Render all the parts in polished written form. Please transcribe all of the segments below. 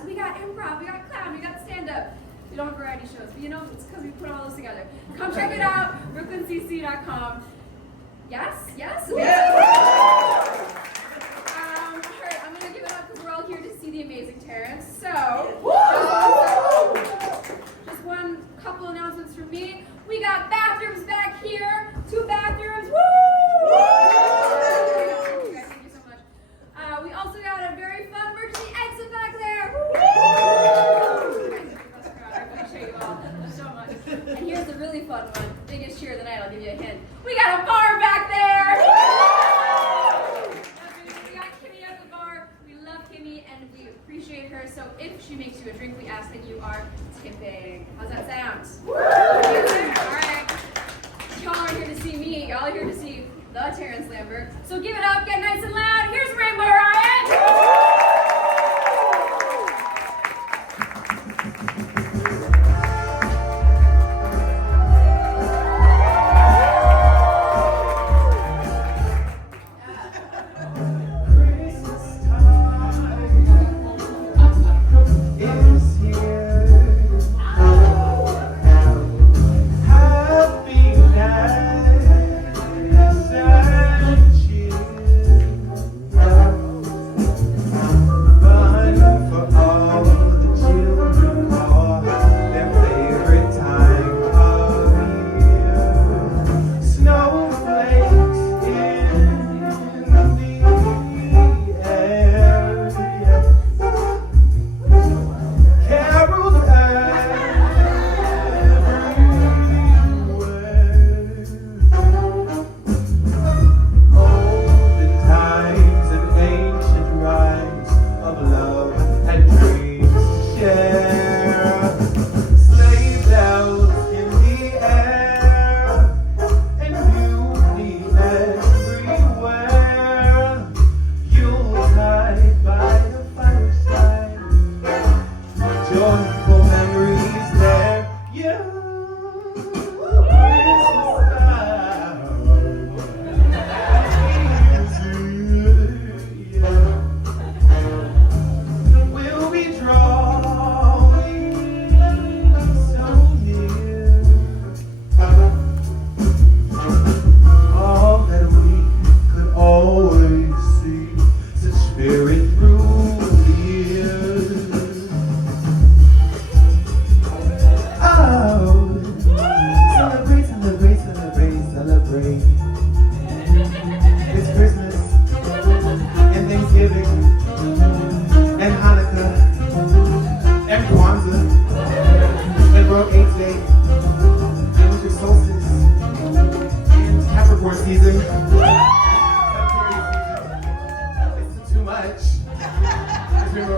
jazz, we got improv, we got clown, we got stand-up. We don't have variety shows, but it's because we put all those together. Come check it out, brooklyncc.com. Yes? Yes? Alright, I'm gonna give it up because we're all here to see the amazing Terrence. So, just one couple announcements from me. We got bathrooms back here, 2 bathrooms. Woo! Thank you so much. We also got a very fun emergency exit back there. Woo! I appreciate you all so much. And here's the really fun one, biggest cheer of the night. I'll give you a hint. We got a bar back there. We got Kimmy at the bar. We love Kimmy and we appreciate her. So if she makes you a drink, we ask that you are tipping. How's that sound? All right. Y'all aren't here to see me. Y'all are here to see the Terrence Lambert. So give it up, get nice and loud. Here's Rainbow Riot.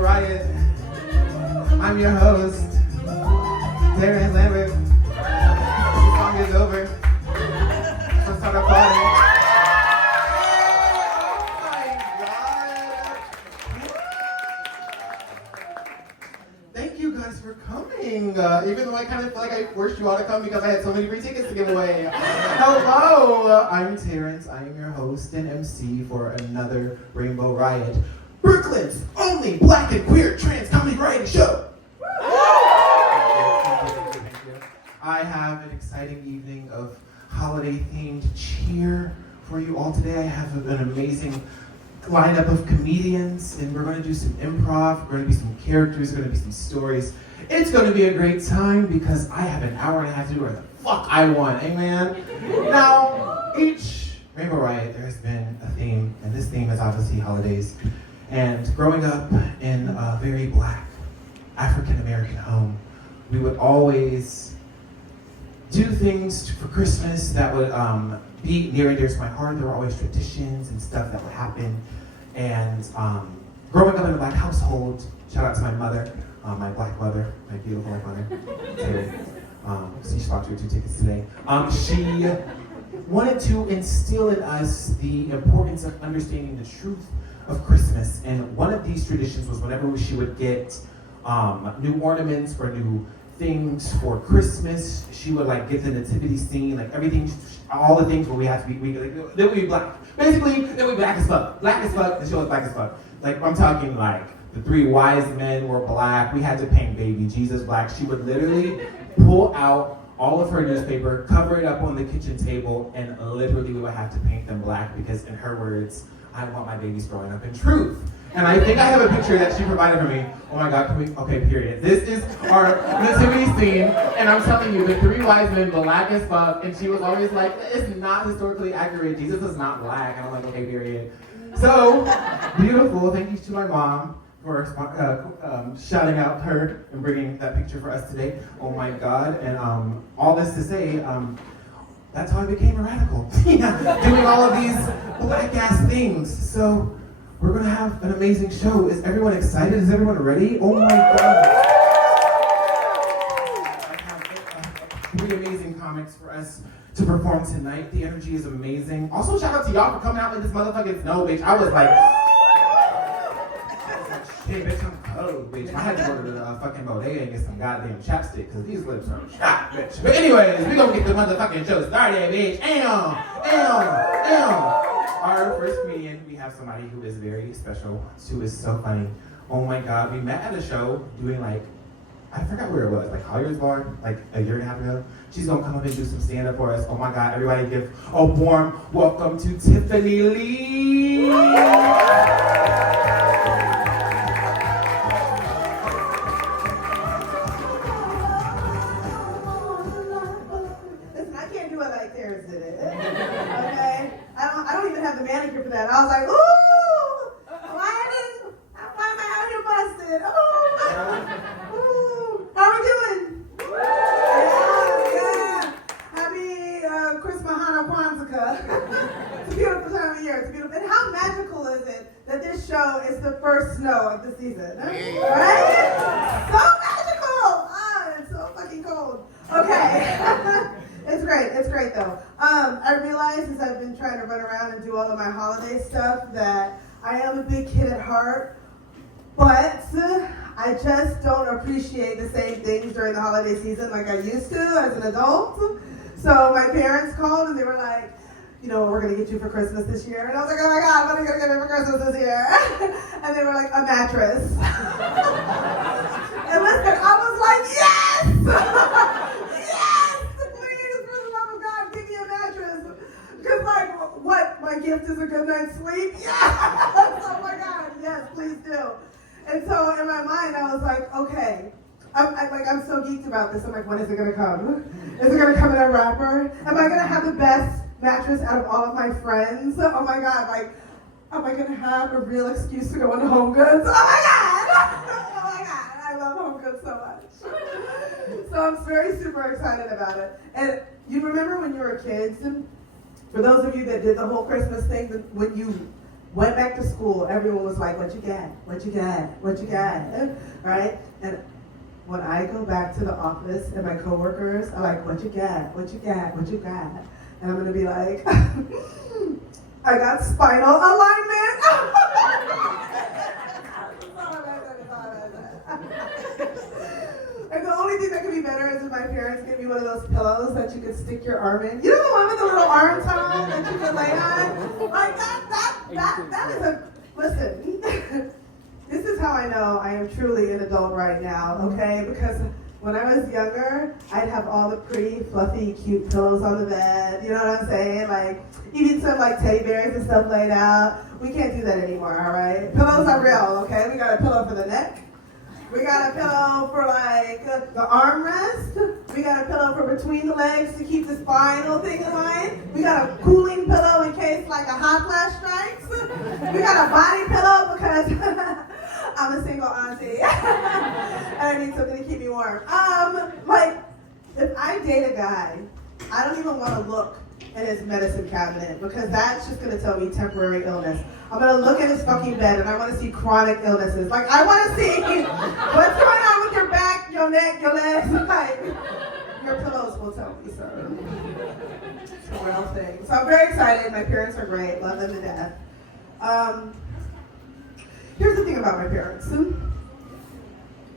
Riot. I'm your host, Terrence Lambert. The song is over. Let's start our party. Oh my God. Thank you guys for coming. Even though I kind of feel like I forced you all to come because I had so many free tickets to give away. Hello, I'm Terrence. I am your host and MC for another Rainbow Riot, Brooklyn's only black and queer trans comedy variety show. Thank you. I have an exciting evening of holiday-themed cheer for you all today. I have an amazing lineup of comedians, and we're going to do some improv. We're going to be some characters. We're going to be some stories. It's going to be a great time because I have an hour and a half to do whatever the fuck I want. Amen. Now, each Rainbow Riot, there has been a theme, and this theme is obviously holidays. And growing up in a very black African-American home, we would always do things for Christmas that would be near and dear to my heart. There were always traditions and stuff that would happen. And growing up in a black household, shout out to my mother, my black mother, my beautiful black mother. She sponsored 2 tickets today. She wanted to instill in us the importance of understanding the truth of Christmas, and one of these traditions was whenever she would get new ornaments or new things for Christmas, she would like get the nativity scene, like everything, all the things where we had to be, they would be black. Basically, they would be black as fuck, and she was black as fuck. Like I'm talking like The three wise men were black. We had to paint baby Jesus black. She would literally pull out all of her newspaper, cover it up on the kitchen table, and literally we would have to paint them black because, in her words, I want my babies growing up in truth. And I think I have a picture that she provided for me. Oh my God, okay, period. This is our nativity scene, and I'm telling you, the three wise men, black as fuck, and she was always like, it's not historically accurate, Jesus is not black. And I'm like, okay, period. So, beautiful, thank you to my mom for shouting out her and bringing that picture for us today. Oh my God, and all this to say, that's how I became a radical. Doing all of these black ass things. So, we're gonna have an amazing show. Is everyone excited? Is everyone ready? Oh my God. I have 3 amazing comics for us to perform tonight. The energy is amazing. Also, shout out to y'all for coming out like this motherfucking snow, bitch. I was like, shit, bitch, I'm cold, bitch. I had to go to the fucking bodega and get some goddamn chapstick, because these lips are shot, bitch. But anyways, we gonna get the motherfucking show started, bitch. Our first comedian, we have somebody who is very special, who is so funny. Oh my God, we met at a show doing like, I forgot where it was, like Collier's Bar, like a year and a half ago. She's gonna come up and do some stand-up for us. Oh my God, everybody give a warm welcome to Tiffany Lee. Listen, I can't do it like Terrence did it. Okay? I don't even have the manicure for that. I was like, ooh, why am I out here busted? Ooh, how are we doing? Yeah. Happy Christmas, Hana, Kwanzaa. It's a beautiful time of year. It's beautiful. And how magical is it that this show is the first snow of the season? Right? So magical. It's so fucking cold. Okay. It's great though. I realized as I've been trying to run around and do all of my holiday stuff that I am a big kid at heart, but I just don't appreciate the same things during the holiday season like I used to as an adult. So my parents called and they were like, you know what we're gonna get you for Christmas this year? And I was like, oh my God, what are you gonna get me for Christmas this year? And they were like, a mattress. And listen, I was like, yes! Because what? My gift is a good night's sleep? Yes! Oh my God, yes, please do. And so in my mind, I was like, okay. I'm so geeked about this. I'm like, when is it gonna come? Is it gonna come in a wrapper? Am I gonna have the best mattress out of all of my friends? Oh my God, am I gonna have a real excuse to go into Home Goods? Oh my God! Oh my God, I love Home Goods so much. So I'm very super excited about it. And you remember when you were kids? For those of you that did the whole Christmas thing, when you went back to school, everyone was like, what you got? What you got? What you got? Right? And when I go back to the office and my coworkers are like, what you got? What you got? What you got? And I'm going to be like, I got spinal alignment. And the only thing that could be better is if my parents gave me one of those pillows that you could stick your arm in. You know the one with the little arm tie that you could lay on? Like that is a, listen, this is how I know I am truly an adult right now, okay? Because when I was younger, I'd have all the pretty, fluffy, cute pillows on the bed, you know what I'm saying? Like, even some like teddy bears and stuff laid out. We can't do that anymore, all right? Pillows are real, okay? We got a pillow for the neck. We got a pillow for like the armrest. We got a pillow for between the legs to keep the spinal thing in line. We got a cooling pillow in case like a hot flash strikes. We got a body pillow because I'm a single auntie and I need something to keep me warm. Like if I date a guy, I don't even want to look in his medicine cabinet because that's just going to tell me temporary illness. I'm going to look at his fucking bed and I want to see chronic illnesses. Like, I want to see what's going on with your back, your neck, your legs. Like, your pillows will tell me, sir. It's a real thing. So I'm very excited. My parents are great. Love them to death. Here's the thing about my parents.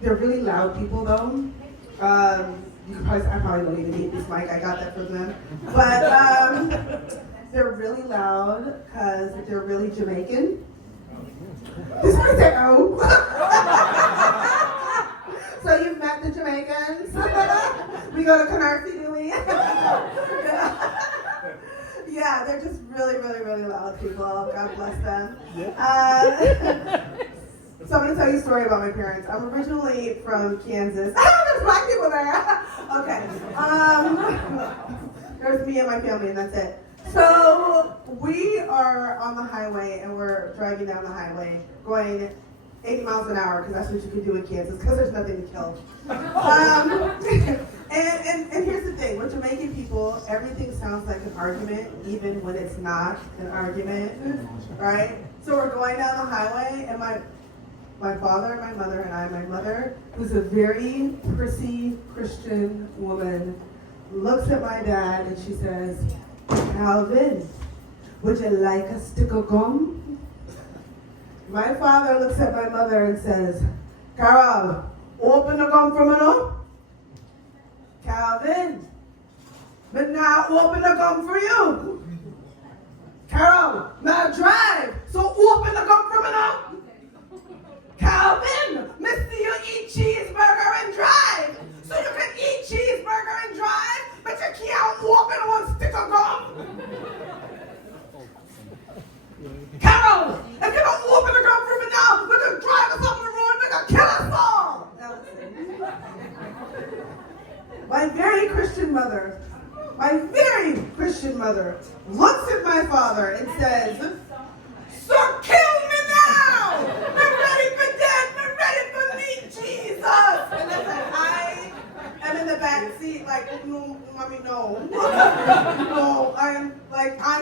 They're really loud people, though. I probably don't even need this mic. I got that from them. But they're really loud because they're really Jamaican. This one said, oh. So you've met the Jamaicans. We go to Canarsie, do we? Yeah, they're just really, really, really loud people. God bless them. So I'm going to tell you a story about my parents. I'm originally from Kansas. There's black people there. Okay. There's me and my family, and that's it. So we are on the highway, and we're driving down the highway, going 80 miles an hour, because that's what you can do in Kansas, because there's nothing to kill. And here's the thing, with Jamaican people, everything sounds like an argument, even when it's not an argument, right? So we're going down the highway, and my father, my mother, and I, my mother, who's a very prissy Christian woman, looks at my dad and she says, Calvin, would you like a stick of gum? My father looks at my mother and says, Carol, open the gum for me now. Calvin, but now open the gum for you. Carol, now drive, so open the gum for me now. Calvin, mister, you eat cheeseburger and drive. So you can eat cheeseburger and drive, but you can't open one stick of gum. Carol, if you don't open the gum for me now, we're going to drive us off the road, we're going to kill us all. My very Christian mother looks at my father and says, so kill me now! We're ready for death! We're ready for meat, Jesus! And I am in the back seat like, no, mommy, no. No, I'm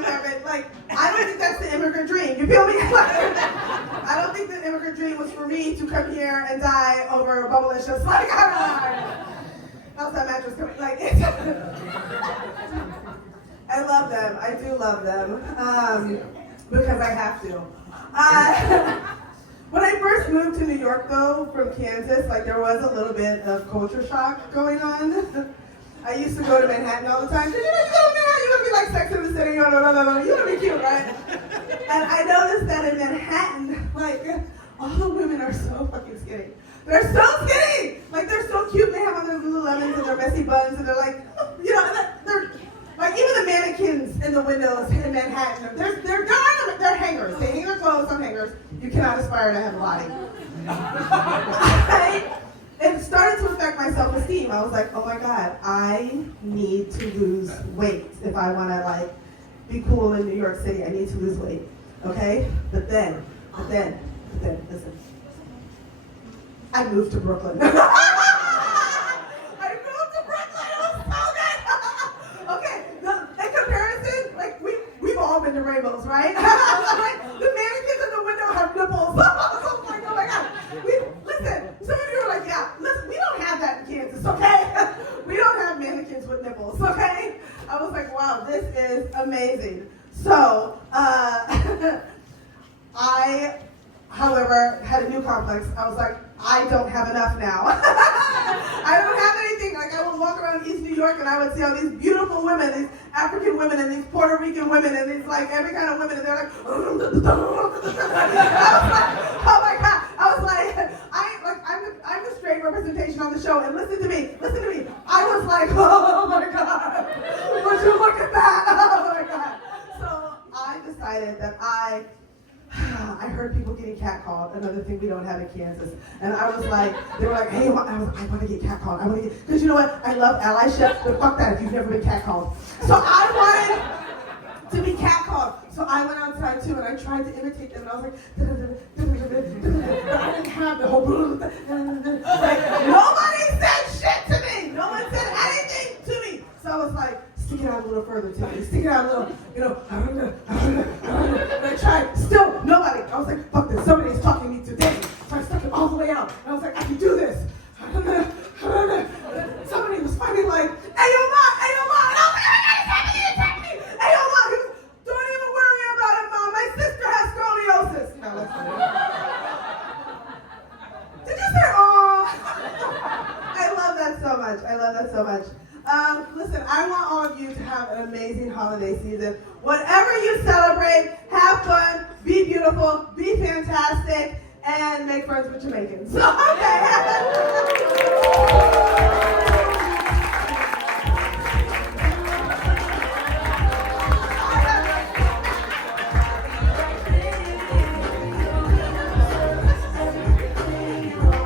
having, I don't think that's the immigrant dream. You feel me? I don't think the immigrant dream was for me to come here and die over bubblicious. How's that mattress coming? I love them. I do love them. Because I have to. When I first moved to New York, though, from Kansas, there was a little bit of culture shock going on. I used to go to Manhattan all the time. You go to Manhattan, you want to be like Sex and the City, you want to be cute, right? And I noticed that in Manhattan, all the women are so fucking skinny. They're so skinny! They're so cute, they have on their Lululemons and their messy buns, and they're they're even the mannequins in the windows in Manhattan, they're hangers. They hang their clothes on hangers. You cannot aspire to have a body. It started to affect my self-esteem. I was like, oh my God, I need to lose weight if I want to be cool in New York City. I need to lose weight, okay? But then, listen. I moved to Brooklyn. We've all been to Rainbows, right? The mannequins in the window have nipples. Oh my God. Listen, some of you are like, yeah, listen, we don't have that in Kansas, okay? We don't have mannequins with nipples, okay? I was like, wow, this is amazing. So, I, however, had a new complex. I was like, I don't have enough now. I don't have anything. I would walk around East New York and I would see all these beautiful women, these African women and these Puerto Rican women and these every kind of women, and they're like, oh my God. I was like, I'm the straight representation on the show, and listen to me. I was like, oh my God, would you look at that? Oh my God. So I decided that I heard people getting catcalled, another thing we don't have in Kansas. And I was like, they were like, hey, I want to get catcalled. Because you know what? I love allyship, but fuck that if you've never been catcalled. So I wanted to be catcalled. So I went outside too, and I tried to imitate them, and I was like, but I didn't have the whole, nobody said shit to me. No one said anything to me. So I was like, stick it out a little further, Timmy. Stick it out a little, and I tried. Still, nobody. I was like, fuck this. Somebody's talking to me today. So I stuck it all the way out. And I was like, I can do this. Somebody was finally like, hey, yo, Ma. And I was like, oh my God, it's happening. Hey, yo, Ma. He goes, don't even worry about it, Mom. My sister has scoliosis. Did you say, oh? I love that so much. Listen, I want all of you to have an amazing holiday season. Whatever you celebrate, have fun, be beautiful, be fantastic, and make friends with Jamaicans. So, okay.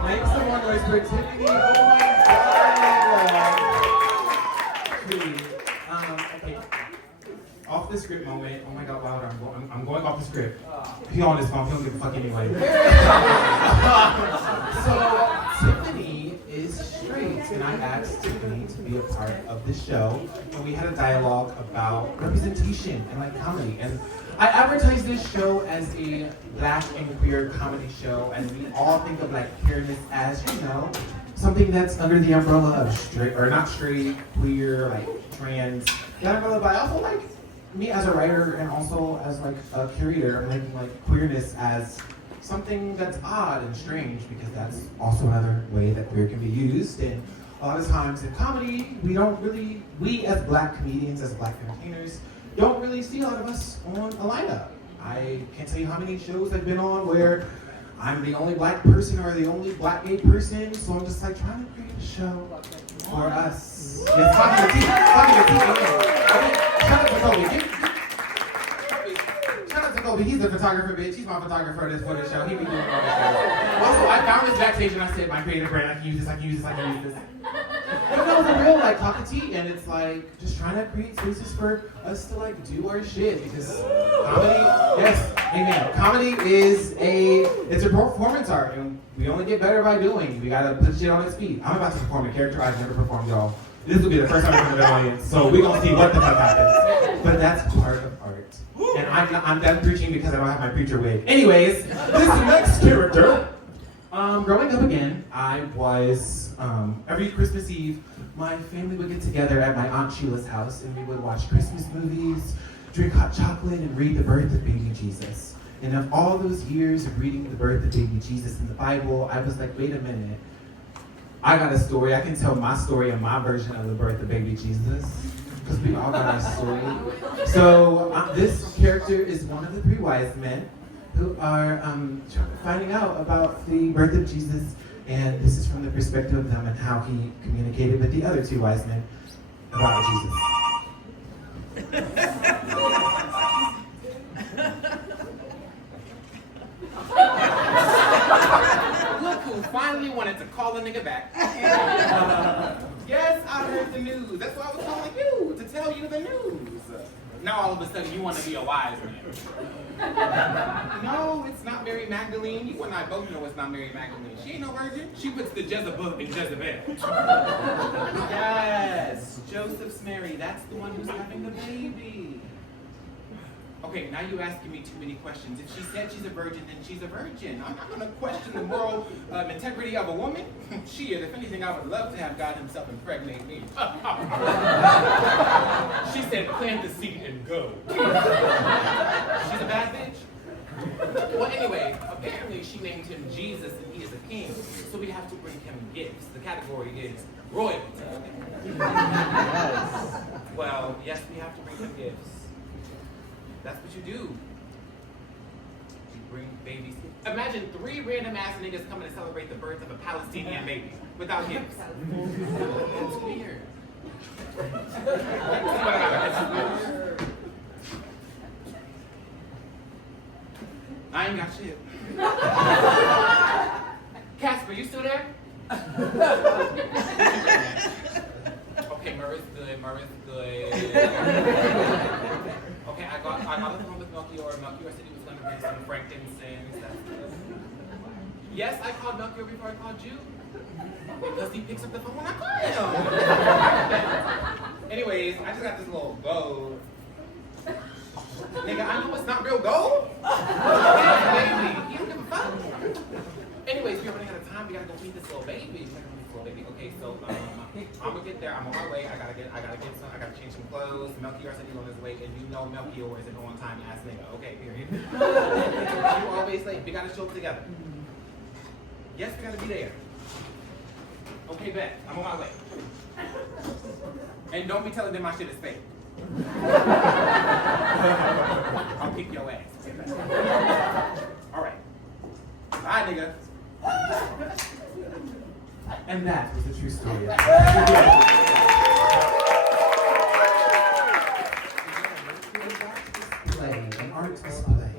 Make some more noise for Tiffany. Oh my God. Please. Okay. Off the script moment. Oh my God, wow, I'm going off the script. He on his phone. He don't give a fuck anyway. So Tiffany is straight, and I asked Tiffany to be a part of the show, and we had a dialogue about representation and like comedy. And I advertised this show as a black and queer comedy show, and we all think of like queerness as, you know, something that's under the umbrella of straight, or not straight, queer, like trans, that umbrella, but I also like, me as a writer and also as like a curator, I'm making like queerness as something that's odd and strange, because that's also another way that queer can be used. And a lot of times in comedy, we as black comedians, as black entertainers, don't really see a lot of us on a lineup. I can't tell you how many shows I've been on where I'm the only black person or the only black gay person, so I'm just like trying to create a show for us. Yes, talking to Shout out to Kobe. He's the photographer, bitch. He's my photographer for this show. He be doing all this stuff. Also, I found this backstage and I said, my creative brand, I can use this. But no, for real, like talking tea, and it's like just trying to create spaces for us to like do our shit, because comedy, yes, amen. Comedy it's a performance art, and we only get better by doing. We gotta put shit on its feet. I'm about to perform a character I've never performed, y'all. This will be the first time I'm in the audience, so we're gonna see what the fuck happens. But that's part of art. And I'm done preaching because I don't have my preacher wig. Anyways, this next character. Growing up again, I was, every Christmas Eve, my family would get together at my Aunt Sheila's house, and we would watch Christmas movies, drink hot chocolate, and read the birth of baby Jesus. And of all those years of reading the birth of baby Jesus in the Bible, I was like, wait a minute. I got a story. I can tell my story and my version of the birth of baby Jesus, because we all got our story. So this character is one of the 3 wise men who are finding out about the birth of Jesus, and this is from the perspective of them and how he communicated with the other 2 wise men about Jesus. Look who finally wanted to call a nigga back. Yes, I heard the news. That's why I was calling you, to tell you the news. Now all of a sudden you want to be a wise man. No, it's not Mary Magdalene. You and I both know it's not Mary Magdalene. She ain't no virgin. She puts the Jezebel in Jezebel. Yes, Joseph's Mary. That's the one who's having the baby. Okay, now you're asking me too many questions. If she said she's a virgin, then she's a virgin. I'm not going to question the moral integrity of a woman. Shit, if anything, I would love to have God himself impregnate me. She said, plant the seed and go. She's a bad bitch. Well, anyway, apparently she named him Jesus, and he is a king. So we have to bring him gifts. The category is royalty. Well, yes, we have to bring him gifts. That's what you do. You bring babies. Imagine 3 random ass niggas coming to celebrate the birth of a Palestinian baby without gifts. That's weird. I ain't got shit. Casper, you still there? Okay, Murray's good. Okay, I got the phone with Melchior. Melchior said he was going to bring some frankincense. Yes, I called Melchior before I called you. Because he picks up the phone when I call him. Anyways, I just got this little gold. Nigga, I know it's not real gold. Baby, you don't give a fuck. Anyways, we running out of time. We gotta go meet this little baby. Okay, so I'm gonna get there. I'm on my way. I gotta change some clothes. Melchior said he's on his way, and you know Melchior is an on-time ass nigga. Okay, period. You always late. We gotta show up together. Yes, we gotta be there. Okay, bet. I'm on my way. And don't be telling them my shit is fake. I'll kick your ass. All right. Bye, nigga. And that was the true story. An art display.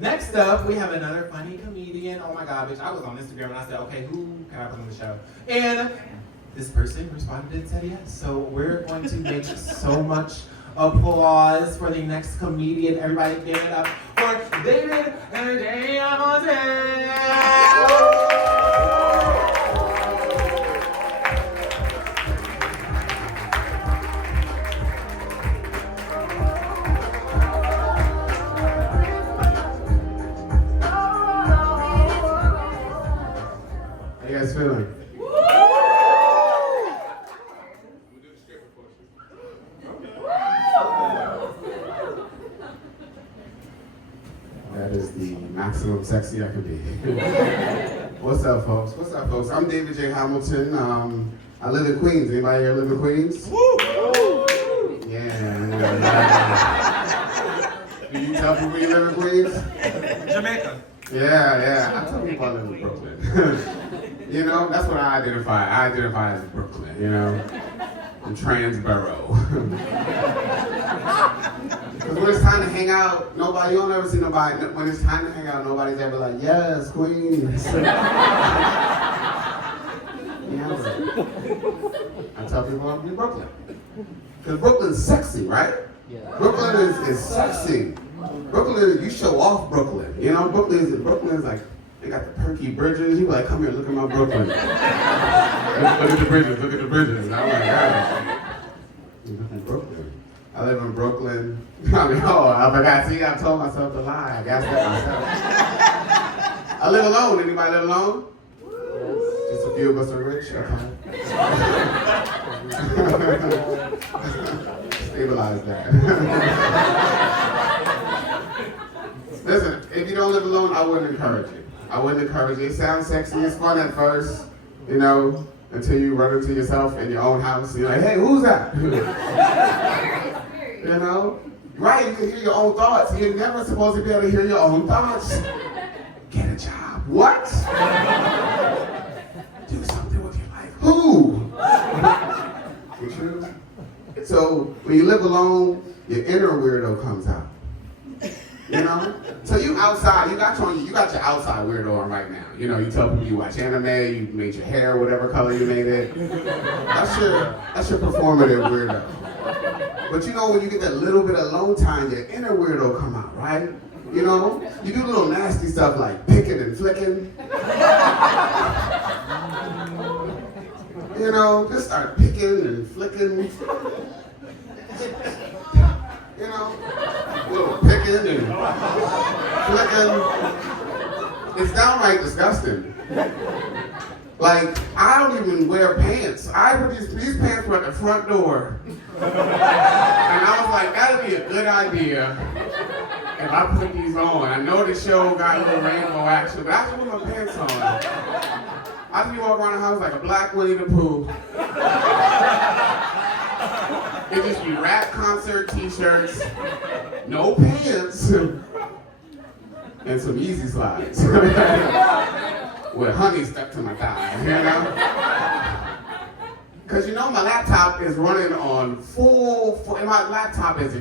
Next up, we have another funny comedian. Oh my God, bitch, I was on Instagram and I said, okay, who can I put on the show? And this person responded and said yes. So we're going to make so much applause for the next comedian. Everybody give it up for David and Diamante. How you guys feeling? That is the maximum sexy I could be. What's up, folks? What's up, folks? I'm David J. Hamilton. I live in Queens. Anybody here live in Queens? Yeah. Do you tell people you live in Queens? Jamaica. Yeah. I tell people I live in Brooklyn. You know, that's what I identify. I identify as Brooklyn, you know? I'm transborough. Because when it's time to hang out, you don't ever see nobody, when it's time to hang out, nobody's ever like, yes, Queens. Never. I tell people I'm in Brooklyn. Because Brooklyn's sexy, right? Yeah. Brooklyn is sexy. Brooklyn, you show off Brooklyn. You know, Brooklyn is like, they got the perky bridges. You be like, come here, look at my Brooklyn. Look at the bridges, look at the bridges. And I'm like, you live in Brooklyn. I live in Brooklyn. I forgot. See, I told myself to lie. I gassed up myself. I live alone. Anybody live alone? Just a few of us are rich. Okay. Stabilize that. Listen, if you don't live alone, I wouldn't encourage it. It sounds sexy. It's fun at first, you know, until you run into yourself in your own house. You're like, hey, who's that? You know? Right, you can hear your own thoughts. You're never supposed to be able to hear your own thoughts. Get a job. What? Do something with your life. Who? You true? So when you live alone, your inner weirdo comes out. You know? So you outside, you got your outside weirdo on right now. You know, you tell people you watch anime, you made your hair whatever color you made it. That's your performative weirdo. But you know, when you get that little bit of alone time, your inner weirdo come out, right? You know? You do little nasty stuff like picking and flicking. You know, just start picking and flicking. You know, a little picking and flicking. It's downright disgusting. Like, I don't even wear pants. I put these pants were at the front door. And I was like, that'd be a good idea if I put these on. I know the show got a little rainbow action, but I just put my pants on. I just be walking around the house like a black Winnie the Pooh. It just be rap concert t-shirts, no pants, and some Yeezy slides. With honey stuck to my thigh, you know? Because you know my laptop is running on full and my laptop is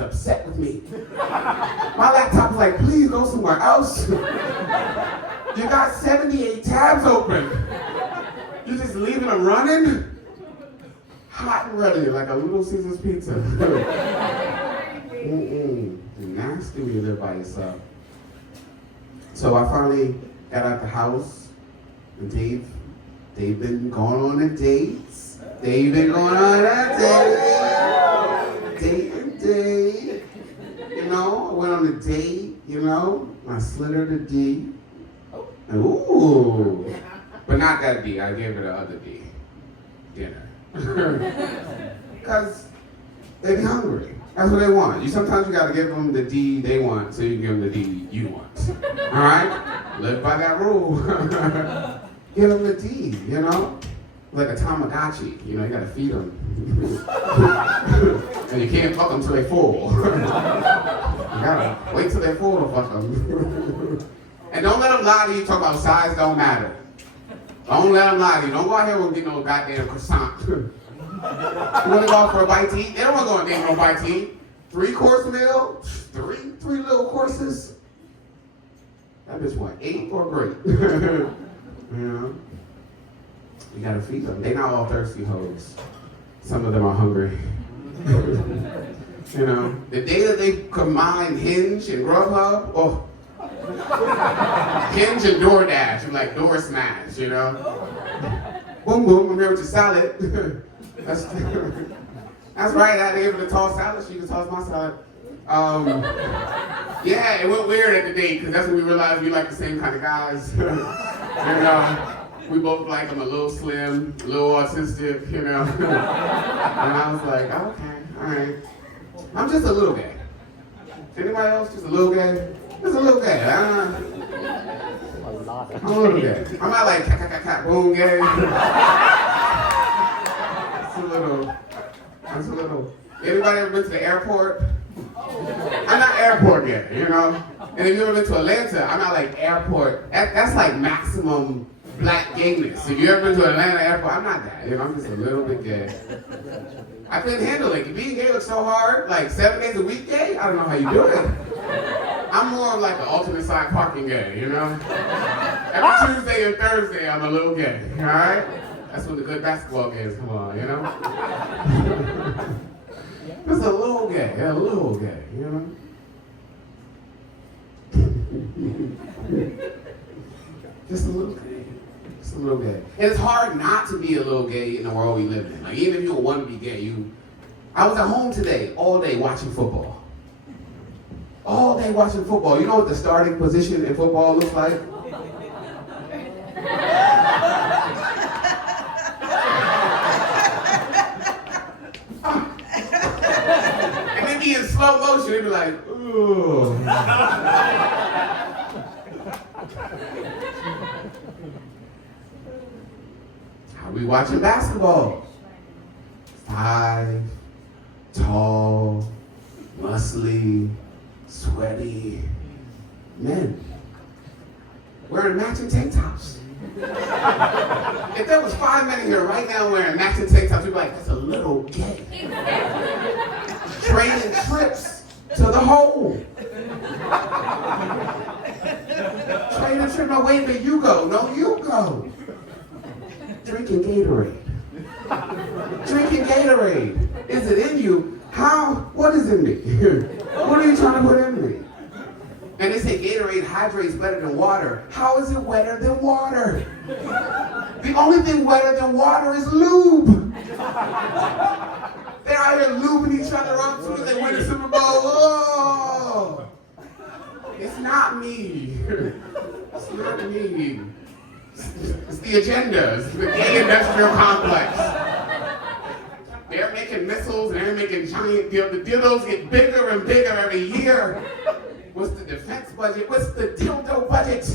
upset with me. My laptop is like, please go somewhere else. You got 78 tabs open. You just leaving them running? Hot and ready, like a Little Caesar's pizza. Nasty when you live by yourself. So I finally got out the house, and Dave been going on the dates. Date. You know, I went on a date, you know, I slid her the D. Ooh. But not that D, I gave her the other D. Dinner. Because they be hungry. That's what they want. Sometimes you gotta give them the D they want so you can give them the D you want. Alright? Live by that rule. Give them the D, you know? Like a Tamagotchi, you know, you gotta feed them. And you can't fuck them till they full. You gotta wait till they're full to fuck them. And don't let them lie to you, talk about size don't matter. Don't let them lie to you. Don't go out here and get no goddamn croissant. You want to go out for a bite to eat? They don't want to go and get no bite to eat. 3-course meal, three little courses. That bitch want 8 or great. You know? You gotta feed them. They not all thirsty hoes. Some of them are hungry. You know? The day that they combine Hinge and Grubhub, oh. Hinge and DoorDash, you're like door smash, you know? Boom, boom, I'm here with your salad. That's right, I gave her the toss salad, she can toss my salad. Yeah, it went weird at the date, because that's when we realized we like the same kind of guys. And we both like them a little slim, a little autistic, you know? And I was like, okay, all right. I'm just a little gay. Anybody else just a little gay? Just a little gay. I'm a little gay. I'm not like cat, boom gay. That's a little. Anybody ever been to the airport? I'm not airport gay, you know? And if you ever been to Atlanta, I'm not like airport. That's like maximum black gayness. If you ever been to Atlanta airport, I'm not that. You know, I'm just a little bit gay. I couldn't handle it. Being gay was so hard, like 7 days a week gay, I don't know how you do it. I'm more of like an alternate side parking gay, you know? Every Tuesday and Thursday, I'm a little gay, all right? That's when the good basketball games come on, you know? Just a little gay, you know? Just a little gay. Just a little gay. And it's hard not to be a little gay in the world we live in. Like, even if you don't want to be gay, I was at home today, all day, watching football. All day watching football. You know what the starting position in football looks like? And then be in slow motion, it'd be like, ooh. How we watching basketball? 5, tall, muscly, sweaty men wearing matching tank tops. If there was 5 men here right now wearing matching tank tops, we'd be like, that's a little gay. Trading trips to the hole. Trading trip, no, wait a minute, you go. No, you go. Drinking Gatorade. Drinking Gatorade. Is it in you? How? What is in me? What are you trying to put in me? And they say Gatorade hydrates better than water. How is it wetter than water? The only thing wetter than water is lube. They're out here lubing each other up so they win the Super Bowl. Oh, it's not me. It's not me. It's the agenda. It's the gay industrial complex. They're making missiles and they're making giant deals. The dildos get bigger and bigger every year. What's the defense budget? What's the dildo budget?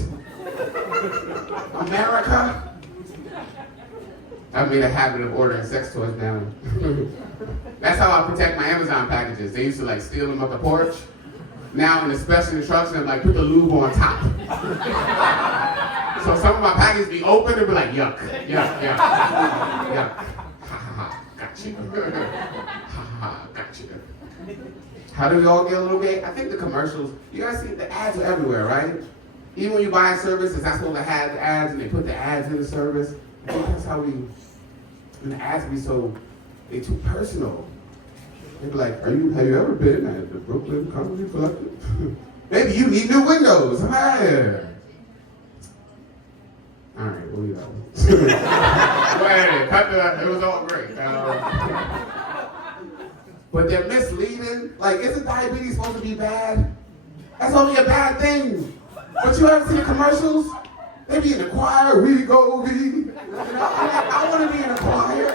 America? I've made a habit of ordering sex toys down. That's how I protect my Amazon packages. They used to like steal them up the porch. Now in the special instructions, I'm like, put the lube on top. So some of my packages be open and be like, yuck, yuck, yuck, yuck. Ha ha ha, got you. Ha ha, got you. How do we all get a little gay? I think the commercials, you guys see the ads are everywhere, right? Even when you buy a service, it's not supposed to have ads and they put the ads in the service. I think that's how and the ads be so, they too personal. They be like, have you ever been at the Brooklyn Comedy Collective? Maybe you need new windows. Hi. All right, we'll leave that one. Go ahead, cut that. It was all great. But they're misleading. Like, isn't diabetes supposed to be bad? That's only a bad thing. But you ever see the commercials? They be in the choir, we go, we. You know, I want to be in a choir.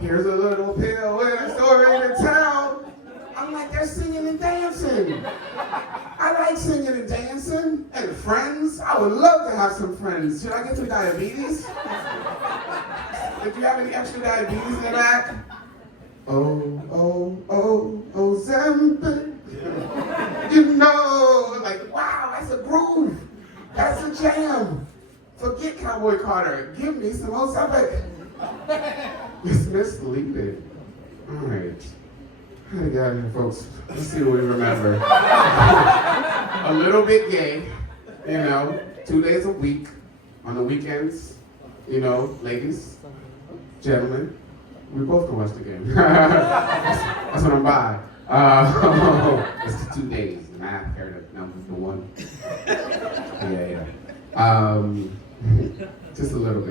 Here's a little pill in a story to tell. I'm like, they're singing and dancing. I like singing and dancing. And friends, I would love to have some friends. Should I get some diabetes? If you have any extra diabetes in the back? Oh, Ozempic. You know, like, wow, that's a groove. That's a jam. Forget Cowboy Carter. Give me some old Suffolk. It's misleading. All right. How we got here, folks? Let's see what we remember. A little bit gay, 2 days a week. On the weekends, ladies, gentlemen, we both can watch the game. That's what I'm by. It's the 2 days. The math paired up numbers the one. Yeah. Just a little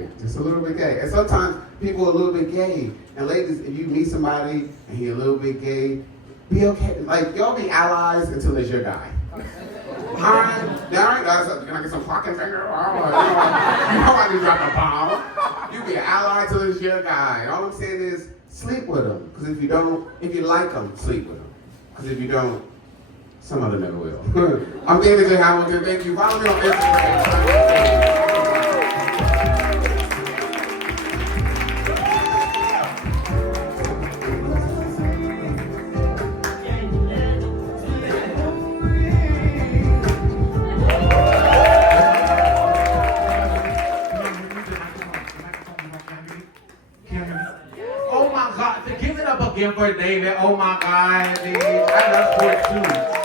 bit gay. And sometimes people are a little bit gay. And ladies, if you meet somebody and he's a little bit gay, be okay. Like, y'all be allies until it's your guy. Alright, can I get some fucking finger? I just dropped a bomb. You be an ally till it's your guy. All I'm saying is, sleep with him. Because if you like him, sleep with him. Because if you don't, some other never will. I'm David J. Hamilton. Thank you. Follow me on Instagram. Again for David. Oh my God, I love sports too.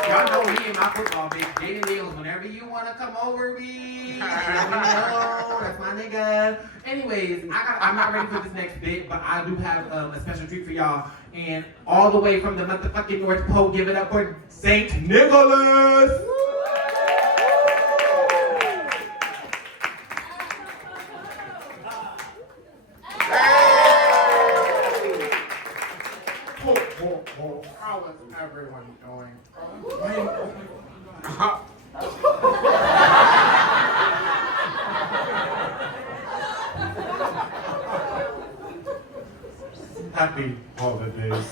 Y'all know me and my football big. David Deals, whenever you want to come over me, let me know. That's my nigga. Anyways, I'm not ready for this next bit, but I do have a special treat for y'all. And all the way from the motherfucking North Pole, give it up for St. Nicholas. How is everyone doing? Happy holidays.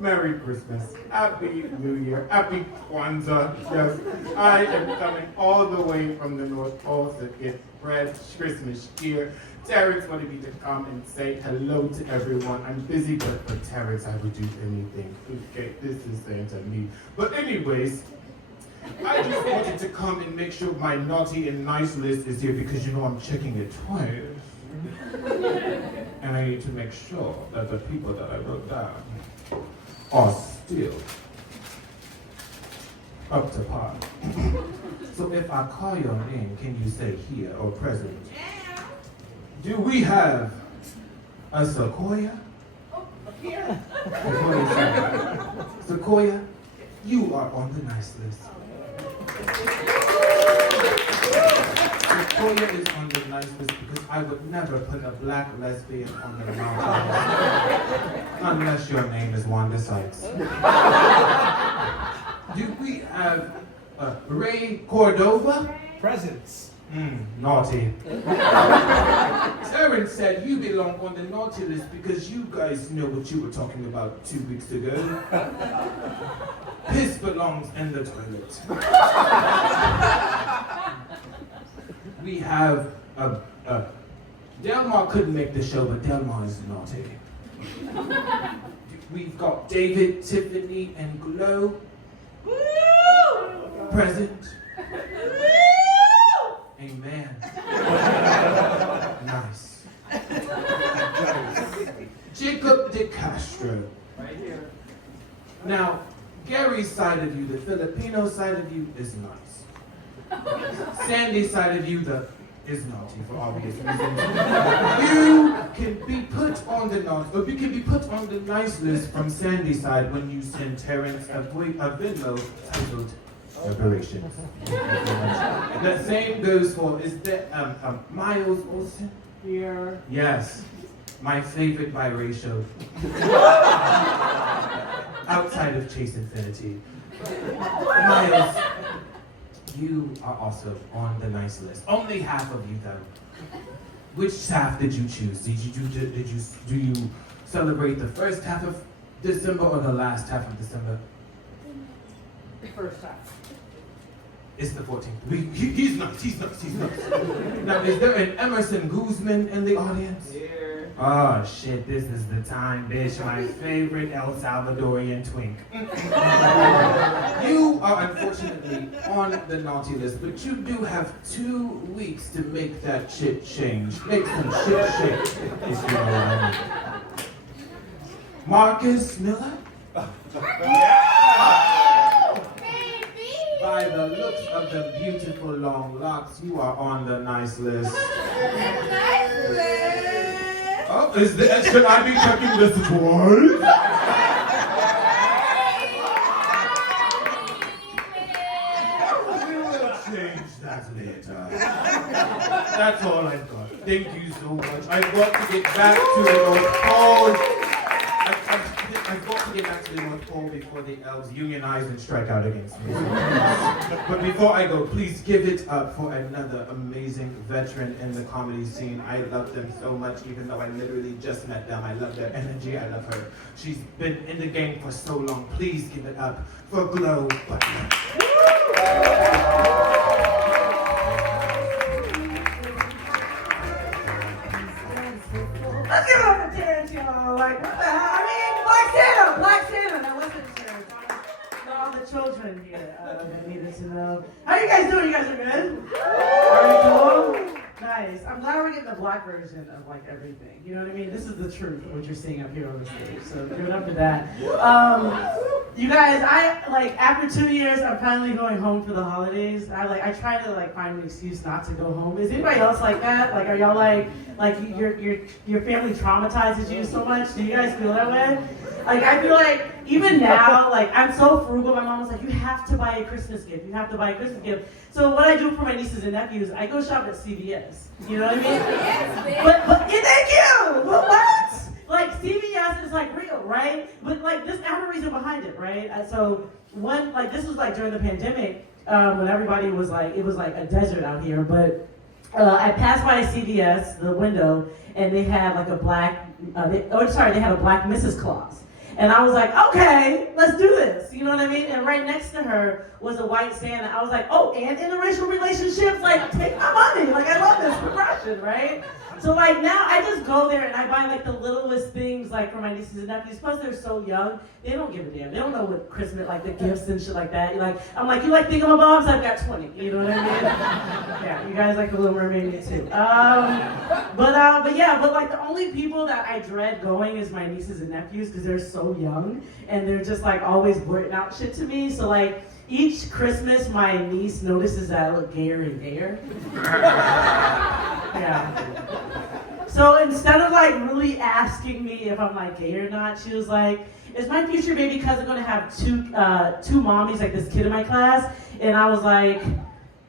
Merry Christmas. Happy New Year. Happy Kwanzaa. Yes, I am coming all the way from the North Pole to get bread, Christmas cheer. Terrence wanted me to come and say hello to everyone. I'm busy, but for Terrence, I would do anything. Okay, this is saying to me. But anyways, I just wanted to come and make sure my naughty and nice list is here because I'm checking it twice. And I need to make sure that the people that I wrote down are still up to par. So if I call your name, can you say here or present? Do we have a Sequoia? Here. Sequoia, you are on the nice list. Sequoia is on the nice list because I would never put a black lesbian on the mountain unless your name is Wanda Sykes. Do we have Ray Cordova? Presents. Naughty. Terrence said you belong on the naughty list because you guys know what you were talking about 2 weeks ago. Piss belongs in the toilet. We have Delmar couldn't make the show, but Delmar is naughty. We've got David, Tiffany, and Glow. Present. Amen. Nice. Jacob De Castro. Right here. Now, Gary's side of you, the Filipino side of you, is nice. Sandy's side of you, is naughty for obvious reasons. You can be put on the naughty, or you can be put on the nice list from Sandy's side when you send Terrence a Venmo titled Reparations. The same goes for, is that Miles Olsen here? Yes, my favorite biracial. Outside of Chase Infinity. Miles, you are also on the nice list. Only half of you though. Which half did you choose? Do you celebrate the first half of December or the last half of December? The first half. It's the 14th. He's nuts. Now, is there an Emerson Guzman in the audience? Here. Oh shit, this is the time, bitch. My favorite El Salvadorian twink. You are unfortunately on the naughty list, but you do have 2 weeks to make that shit change. Make some shit change, if you know what I mean. Marcus Miller? By the looks of the beautiful long locks, you are on the nice list. Oh, should I be checking this twice? We will change that later. That's all I've got. Thank you so much. I've got to get back to the North Pole. I've got to get back to the North Pole before the elves unionize and strike out against me. But before I go, please give it up for another amazing veteran in the comedy scene. I love them so much, even though I literally just met them. I love their energy. I love her. She's been in the game for so long. Please give it up for Glow Butler. Let's give it up for Terrence, y'all. Like, what the hell? I mean, Black Santa. Now listen, sir. All the children here that needed to know. How you guys doing? You guys are good? Are you cool? Nice. I'm glad we're getting the black version of like everything. You know what I mean? This is the truth, what you're seeing up here on the stage. So give it up for that. You guys, after 2 years, I'm finally going home for the holidays. I try to find an excuse not to go home. Is anybody else like that? Like, are y'all like your family traumatizes you so much? Do you guys feel that way? Like, I feel like even now, I'm so frugal. My mom was like, you have to buy a Christmas gift. You have to buy a Christmas gift. So what I do for my nieces and nephews, I go shop at CVS. You know what I mean? But yeah, thank you. But what? Like, CVS is real, right? But this, I have a reason behind it, right? So when this was during the pandemic, when everybody was it was like a desert out here. But I passed by a CVS, the window, and they had they had a black Mrs. Claus. And I was like, okay, let's do this. You know what I mean? And right next to her was a white Santa. I was like, oh, and interracial relationships? Take my money. I love this progression, right? So now I just go there and I buy the littlest things for my nieces and nephews. Plus they're so young, they don't give a damn. They don't know what Christmas, the gifts and shit like that. I'm like, you like thingamabobs? I've got 20. You know what I mean? Yeah, you guys like the Little Mermaid, me too. But the only people that I dread going is my nieces and nephews because they're so young and they're just always blurting out shit to me. So each Christmas, my niece notices that I look gayer and gayer. Yeah. So instead of really asking me if I'm gay or not, she was like, is my future baby cousin gonna have two mommies like this kid in my class? And I was like,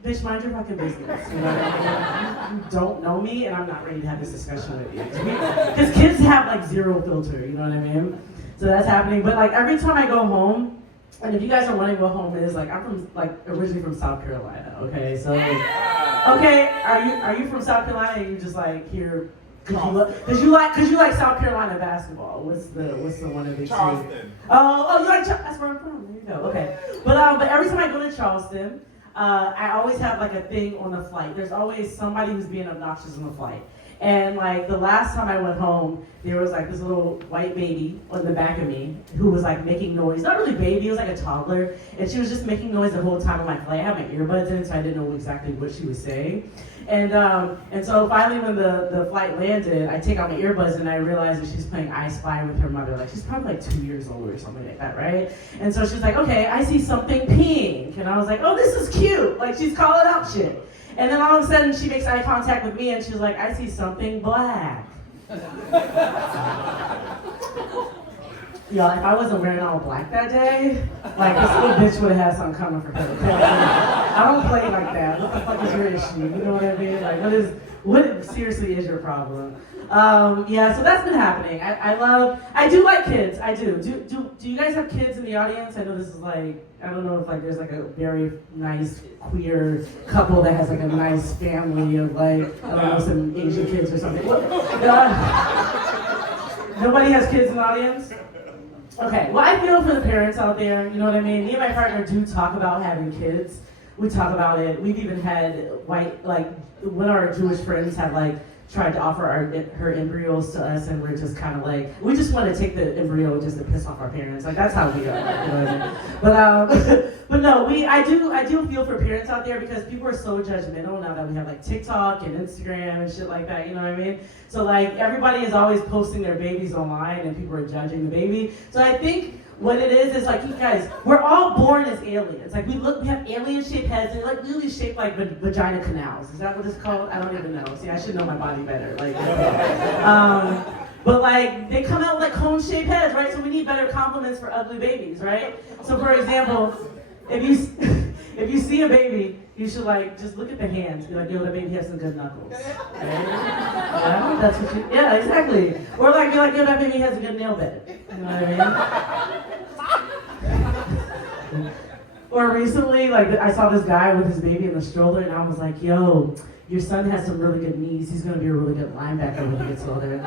bitch, mind your fucking business. You know what I mean? You don't know me and I'm not ready to have this discussion with you. Because kids have zero filter, you know what I mean? So that's happening. But every time I go home, and if you guys are wondering what home is, I'm from originally from South Carolina, okay? So okay, are you from South Carolina and you just here because you like South Carolina basketball? What's the one of the Charleston. Oh, you like that's where I'm from. There you go. Okay, but every time I go to Charleston, I always have a thing on the flight. There's always somebody who's being obnoxious on the flight. And the last time I went home, there was this little white baby on the back of me who was making noise. Not really baby, it was a toddler. And she was just making noise the whole time on my flight. I had my earbuds in, so I didn't know exactly what she was saying. And so finally when the flight landed, I take out my earbuds and I realized that she's playing I Spy with her mother. She's probably 2 years old or something like that, right? And so she's like, okay, I see something pink. And I was like, oh, this is cute. She's calling out shit. And then all of a sudden she makes eye contact with me and she's like, I see something black. Y'all, if I wasn't wearing all black that day, this little bitch would have had something coming for her. I don't play like that. What the fuck is your issue? You know what I mean? What seriously is your problem? Yeah, so that's been happening. I do like kids. I do. Do you guys have kids in the audience? I know this is I don't know if there's a very nice queer couple that has a nice family of I don't know, some Asian kids or something. Nobody has kids in the audience? Okay, well I feel for the parents out there, you know what I mean? Me and my partner do talk about having kids. We talk about it. We've even had when our Jewish friends have tried to offer her embryos to us, and we're just kind of like, we just want to take the embryo just to piss off our parents. Like, that's how we are, you know what I mean? But no, I do feel for parents out there, because people are so judgmental now that we have like TikTok and Instagram and shit like that, you know what I mean? So like, everybody is always posting their babies online, and people are judging the baby. So I think what it is like, you guys, we're all born as aliens. Like, we have alien-shaped heads, and like really shaped like vagina canals. Is that what it's called? I don't even know. See, I should know my body better. Like, but like, they come out with like cone-shaped heads, right? So we need better compliments for ugly babies, right? So for example, if you see a baby, you should like just look at the hands. Be like, yo, that baby has some good knuckles. Right? Yeah, that's what you. Yeah, exactly. Or like, be like, yo, that baby has a good nail bed. You know what I mean? Or recently, like, I saw this guy with his baby in the stroller, and I was like, yo, your son has some really good knees. He's gonna be a really good linebacker when he gets older.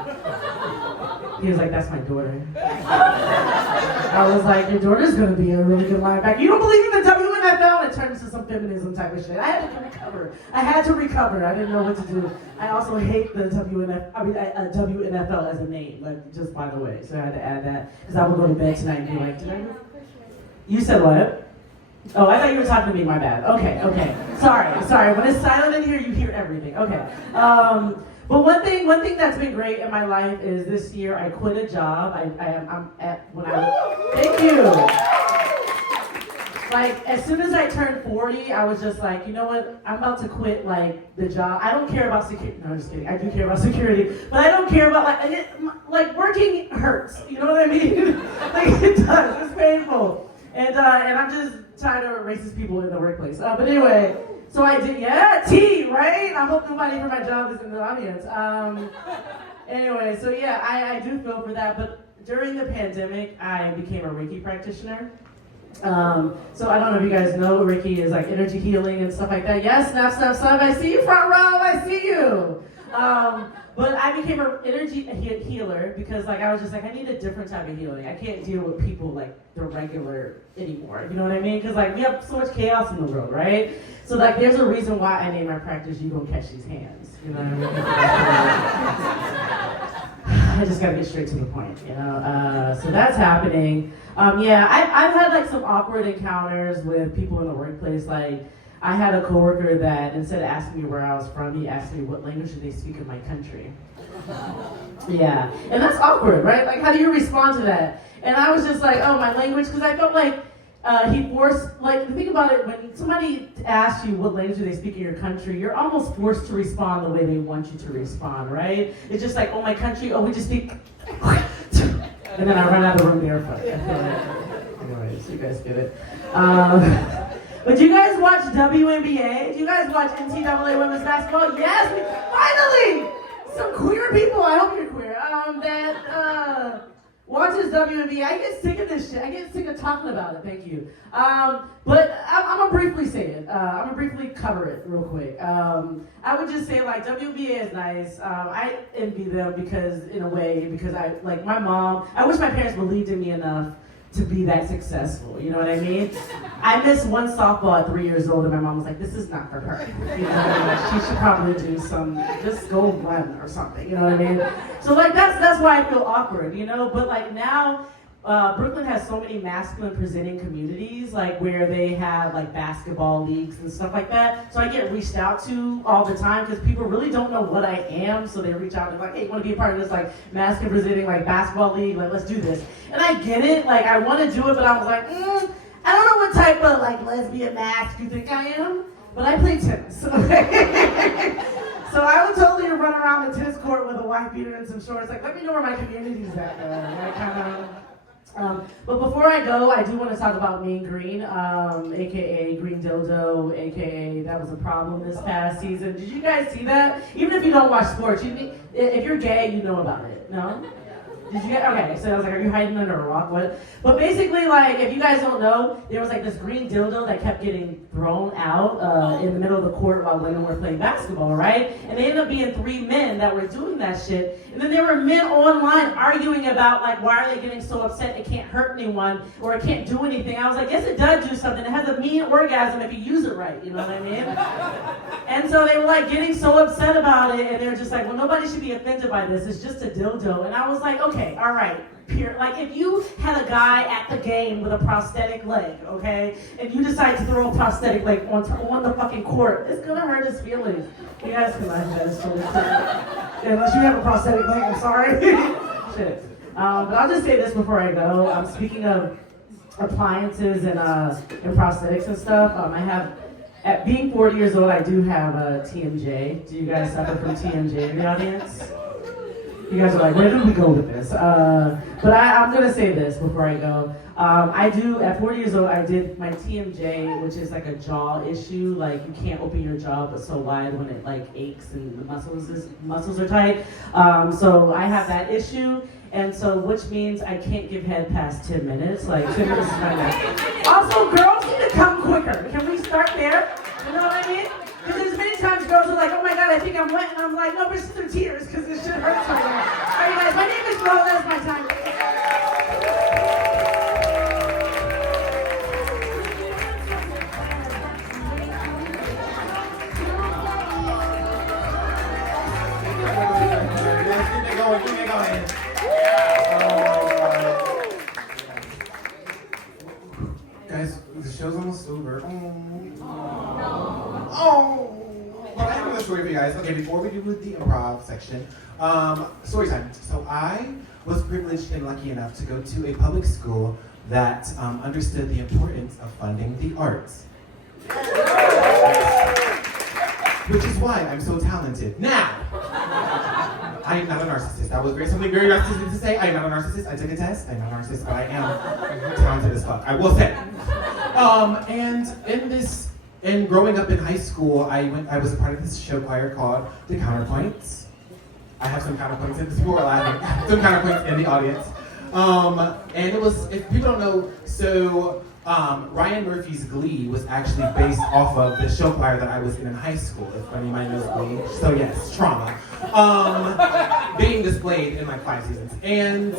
He was like, that's my daughter. I was like, your daughter's gonna be a really good linebacker. You don't believe in the WNFL? It turned into some feminism type of shit. I had to recover. I didn't know what to do. I also hate the WNFL as a name, like, just by the way. So I had to add that, because I would go to bed tonight and be like, did I? You said what? Oh, I thought you were talking to me, my bad. Okay. Sorry. When it's silent in here, you hear everything. Okay. But one thing that's been great in my life is this year I quit a job. Thank you. Like, as soon as I turned 40, I was just like, you know what? I'm about to quit, like, the job. I don't care about security. No, I'm just kidding. I do care about security. But I don't care about, like working hurts. You know what I mean? Like, it does. It's painful. And I'm just tired of racist people in the workplace. But anyway, so I did, T, right? I hope nobody from my job is in the audience. Anyway, so yeah, I do feel for that. But during the pandemic, I became a Reiki practitioner. So I don't know if you guys know, Reiki is like energy healing and stuff like that. Yes, snap. I see you, front row. I see you. But I became an energy healer because, like, I was just like, I need a different type of healing. I can't deal with people like the regular anymore. You know what I mean? Because, like, we have so much chaos in the world, right? So, like, there's a reason why I named my practice "You Gonna Catch These Hands." You know what I mean? I just gotta get straight to the point, you know. So that's happening. I've had like some awkward encounters with people in the workplace. Like, I had a coworker that instead of asking me where I was from, he asked me what language do they speak in my country. Yeah, and that's awkward, right? Like, how do you respond to that? And I was just like, oh, my language, because I felt like he forced, like, think about it, when somebody asks you what language do they speak in your country, you're almost forced to respond the way they want you to respond, right? It's just like, oh, my country, oh, we just speak, and then I run out of the room barefoot. Anyways, you guys get it. But do you guys watch WNBA? Do you guys watch NCAA women's basketball? Yes, finally! Some queer people, I hope you're queer, that watches WNBA. I get sick of this shit. I get sick of talking about it, thank you. But I'm gonna briefly say it. I'm gonna briefly cover it real quick. I would just say, like, WNBA is nice. I envy them because I, like, my mom, I wish my parents believed in me enough to be that successful, you know what I mean? I missed one softball at 3 years old, and my mom was like, this is not for her. You know what I mean? She should probably do just go run or something, you know what I mean? So, like, that's why I feel awkward, you know? But, like, now, Brooklyn has so many masculine presenting communities, like, where they have, like, basketball leagues and stuff like that. So I get reached out to all the time because people really don't know what I am, so they reach out and like, hey, you want to be a part of this, like, masculine presenting, like, basketball league? Like, let's do this. And I get it, like, I want to do it, but I was like, I don't know what type of, like, lesbian mask you think I am, but I play tennis, okay? So I would totally run around the tennis court with a white beater and some shorts. Like, let me know where my community's at. But before I go, I do want to talk about Mean Green, aka Green Dildo, aka that was a problem this past season. Did you guys see that? Even if you don't watch sports, if you're gay, you know about it. No? Did you get, okay, so I was like, are you hiding under a rock? What? But basically, like, if you guys don't know, there was like this green dildo that kept getting thrown out in the middle of the court while women were playing basketball, right? And they ended up being 3 men that were doing that shit. And then there were men online arguing about, like, why are they getting so upset it can't hurt anyone or it can't do anything? I was like, yes, it does do something. It has a mean orgasm if you use it right, you know what I mean? And so they were, like, getting so upset about it, and they're just like, well, nobody should be offended by this. It's just a dildo. And I was like, okay, all right. Like, if you had a guy at the game with a prosthetic leg, okay, and you decide to throw a prosthetic leg on the fucking court, it's gonna hurt his feelings. You guys can laugh at this. Unless you have a prosthetic leg, I'm sorry. Shit. But I'll just say this before I go. Speaking of appliances and prosthetics and stuff, I have, at being 40 years old, I do have TMJ. Do you guys suffer from TMJ in the audience? You guys are like, where did we go with this? But I'm going to say this before I go. I do, at 40 years old, I did my TMJ, which is like a jaw issue. Like, you can't open your jaw but so wide when it like aches and the muscles are tight. So I have that issue. And so, which means I can't give head past 10 minutes. Like, 10 minutes is my max. Also, girls need to come quicker. Can we start there? You know what I mean? Because there's many times girls are like, oh my God, I think I'm wet. And I'm like, no, but it's through tears because this shit hurts right now. All right, guys, my name is Flo. That's my time. Keep it going. Guys, the show's almost over. But I have a story for you guys. Okay, before we do with the improv section, story time. So I was privileged and lucky enough to go to a public school that understood the importance of funding the arts. Which is why I'm so talented. Now, I am not a narcissist. That was something very narcissistic to say. I am not a narcissist. I took a test. I'm not a narcissist, but I am talented as fuck. I will say. And growing up in high school, I was a part of this show choir called The Counterpoints. I have some counterpoints in this people are laughing. Some counterpoints in the audience. And it was, if people don't know, so Ryan Murphy's Glee was actually based off of the show choir that I was in high school, if anybody knows Glee. So yes, trauma. Being displayed in like 5 seasons. And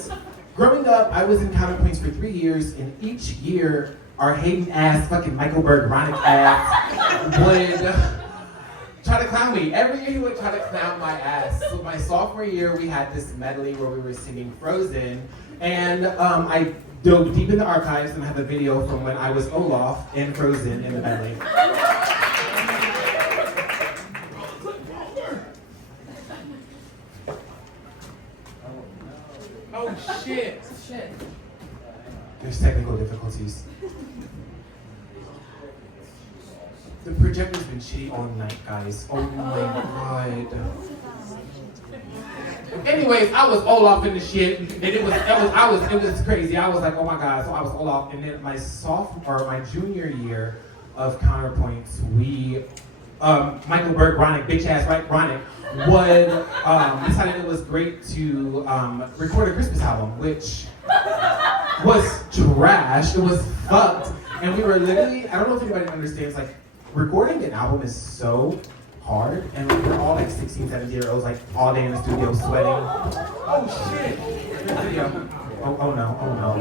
growing up, I was in Counterpoints for 3 years, and each year, our hating ass, fucking Michael Berg-Ronick ass would try to clown me. Every year he would try to clown my ass. So my sophomore year, we had this medley where we were singing Frozen, and I dove deep in the archives and I have a video from when I was Olaf in Frozen in the medley. Oh shit! There's technical difficulties. The projector's been shitty all night, guys. Oh my god. Anyways, I was Olaf in the shit, and it was crazy. I was like, oh my god. So I was Olaf, and then my junior year of Counterpoints, we Michael Berg-Ronick, bitch ass Ronick, would decided it was great to record a Christmas album, which was trash. It was fucked, and we were literally, I don't know if anybody understands, like, recording an album is so hard, and like, we're all like 16, 17-year-olds, like all day in the studio sweating. Oh shit! Video. Oh no, oh no.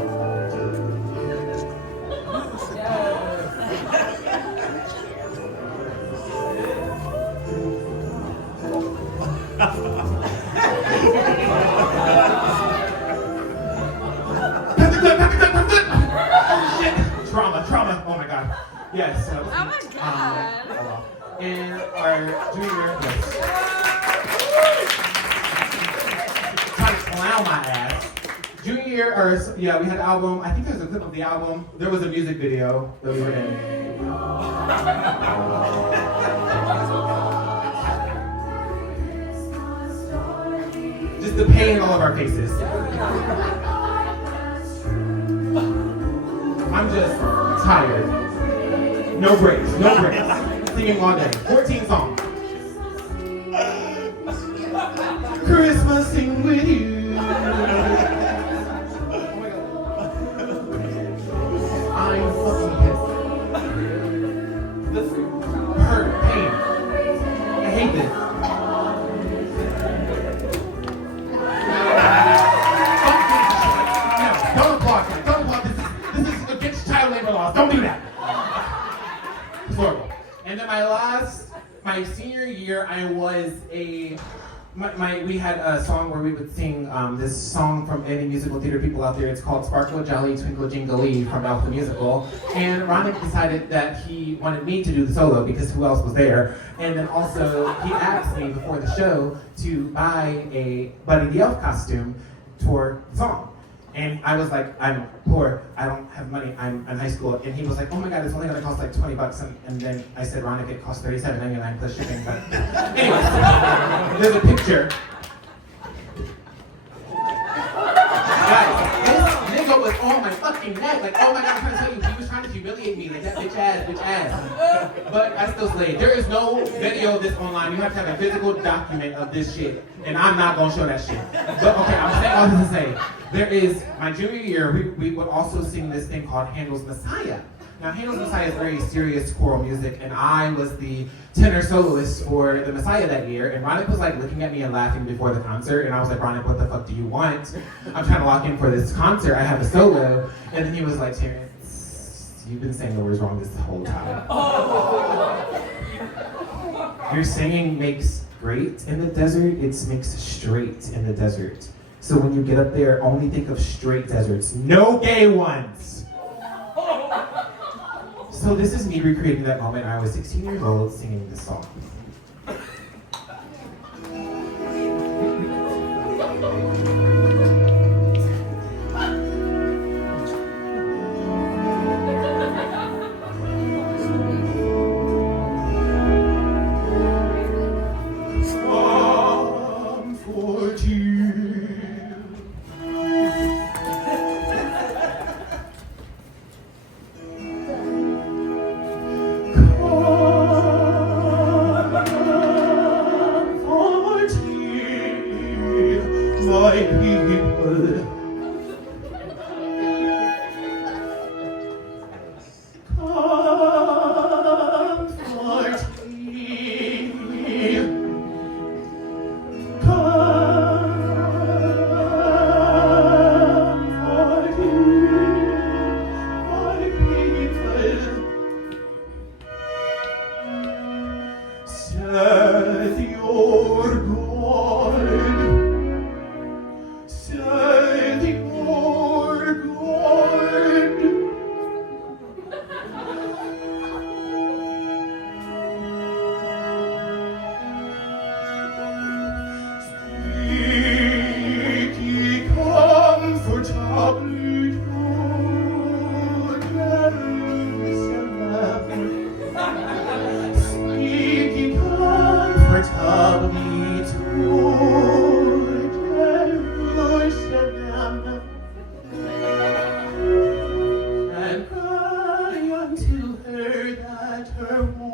Trauma, oh my god. Yes. Oh my god. In our junior year, yes. Trying to clown my ass. Junior year, we had the album. I think there's a clip of the album. There was a music video that we were in. Just the pain all of our faces. I'm just tired. No breaks. Singing all day. 14 songs. Christmasing with you. we had a song where we would sing this song from any musical theater people out there. It's called Sparkle Jolly Twinkle Jingle from Elf the Musical. And Ronick decided that he wanted me to do the solo because who else was there? And then also he asked me before the show to buy a Buddy the Elf costume for the song. And I was like, I'm poor, I don't have money, I'm in high school. And he was like, oh my God, it's only gonna cost like $20. And then I said, Ronick, it costs $37.99 plus shipping. But anyways, there's a picture. Guys, this nigga was on my fucking neck. Like, oh my God, I'm trying to tell you, he was trying to humiliate me. Like, that bitch ass. But I still slayed. There is no video of this online. You have to have a physical document of this shit. And I'm not gonna show that shit. But okay, I'm saying all this to say, there is, my junior year, we would also sing this thing called Handel's Messiah. Now, Handel's Messiah is very serious choral music, and I was the tenor soloist for the Messiah that year, and Ronick was like looking at me and laughing before the concert, and I was like, Ronick, what the fuck do you want? I'm trying to lock in for this concert, I have a solo, and then he was like, Terrence, you've been saying the words wrong this whole time. Your singing makes great in the desert, it makes straight in the desert. So when you get up there, only think of straight deserts, no gay ones. So this is me recreating that moment. I was 16 years old singing this song. My people, comfort me, saith your God. Saith your God. Speak ye comfortably to Jerusalem. Speak ye comfortably to Jerusalem. And cry unto her that her warfare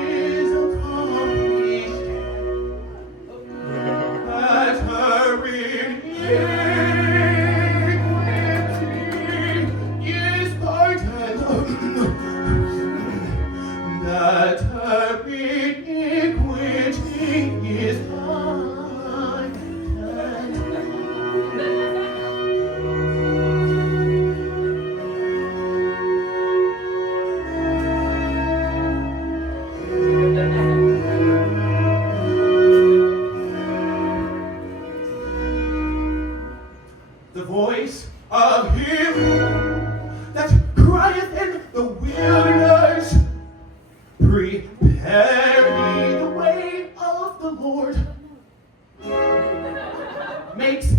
is accomplished, that her iniquity is pardoned, that her iniquity is pardoned. The voice of him that crieth in the wilderness, prepare ye the way of the Lord, makes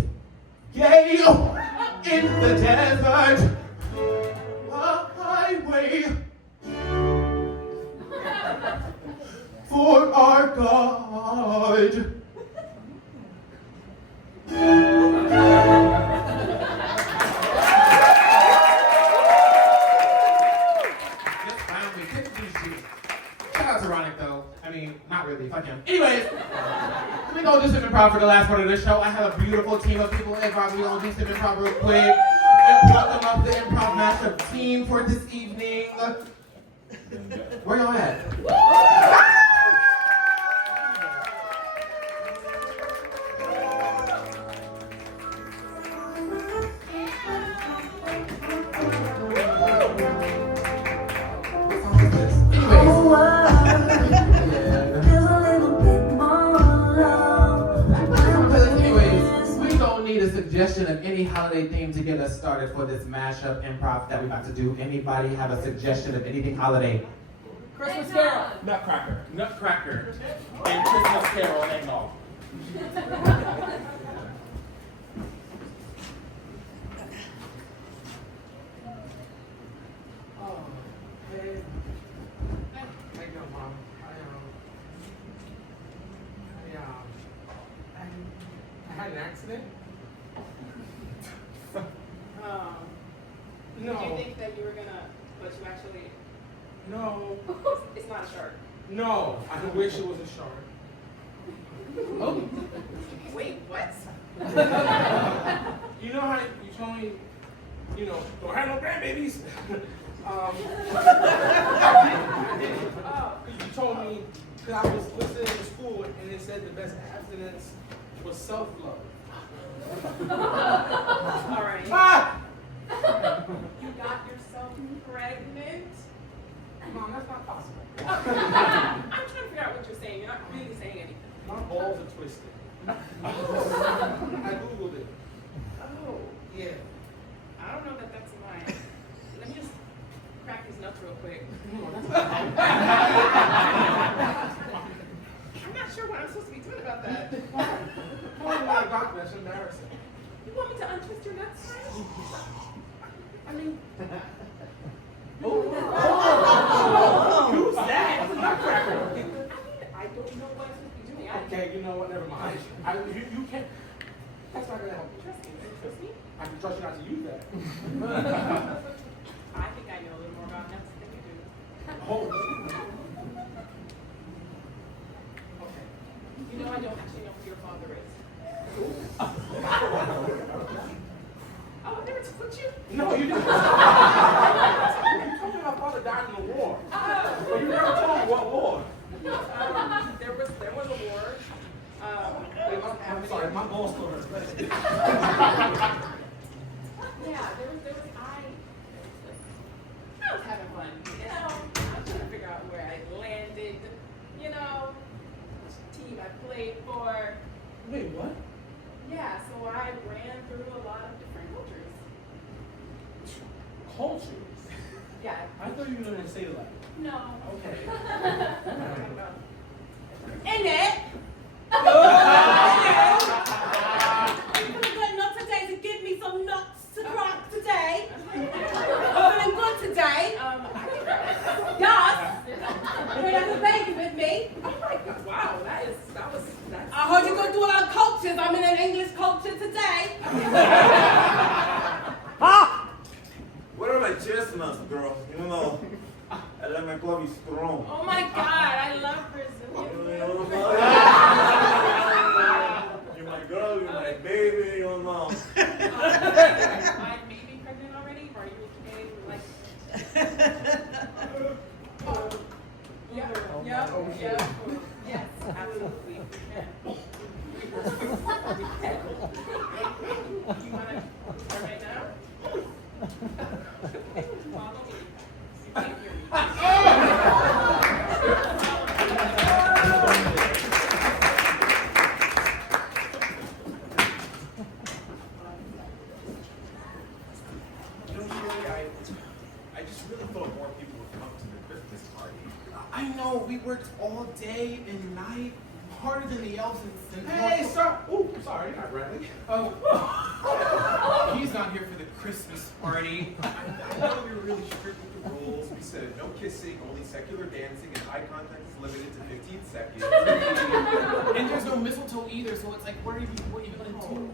gay in the desert a highway for our God. Shout out to Ronick though. I mean, not really, fuck him. Anyways, let me go do some improv for the last part of the show. I have a beautiful team of people in improv. We're gonna do some improv real quick. And welcome up the improv mashup team for this evening. Where y'all at? holiday theme to get us started for this mashup improv that we're about to do. Anybody have a suggestion of anything holiday? Christmas Carol. Nutcracker. Nutcracker. And Christmas Carol and eggnog. Oh, hey. How you doing, Mom? I had an accident. No. Did you think that you were gonna, but you actually, No. it's not a shark. No. I wish it was a shark. Oh. Wait, what? You know how you told me, don't have no grandbabies? Oh. You told me, because I was listening to school and it said the best abstinence was self-love. All right. Ah! You got yourself pregnant? Mom, that's not possible. I'm trying to figure out what you're saying. You're not really saying anything. My balls are twisted. I Googled it. Oh. Yeah. I don't know that that's mine. Let me just crack these nuts real quick. I'm not sure what I'm supposed to be doing about that. Oh my God, that's embarrassing. You want me to untwist your nuts? I mean, Who's that? It's a nutcracker. I don't know what I'm supposed to be doing. Okay, you know what? Never mind. You can't. That's not gonna help you. Trust me. Trust me. I can trust you not to use that. I think I know a little more about nuts than you do. Oh. Okay. You know, I don't actually know who your father is. Oh, I never told you? No, you didn't. You told me my father died in the war. But you never told me what war. There was a war. I'm sorry, my balls still hurt. Yeah, there was I was having fun. I was trying to figure out where I landed, which team I played for. Wait, what? Yeah, so I ran through a lot of different cultures. Cultures? Yeah. I thought you were going to say that. No. Okay. In it. Feeling not today to give me some nuts to crack today. Feeling good today. Yes. You're like a baby with me. Oh my God! Wow, that's. I heard you go do a lot of cultures. I'm in an English culture today. What are my chestnuts, girl? I let my club be strong. Oh my God! I love Brazilian. You're my girl, you're my baby, you know. I may be pregnant already. Are you okay? Yeah. Yes, absolutely. Yeah. You want to start right now? Follow me. You can't hear me. I just really thought more people would come to the Christmas party. I know, we worked all day and night, harder than the elves and Hey, sir. Ooh, sorry, not Bradley. He's not here for the Christmas party. I know we were really strict with the rules. We said no kissing, only secular dancing, and eye contact is limited to 15 seconds. And there's no mistletoe either, so it's like, what are you gonna do?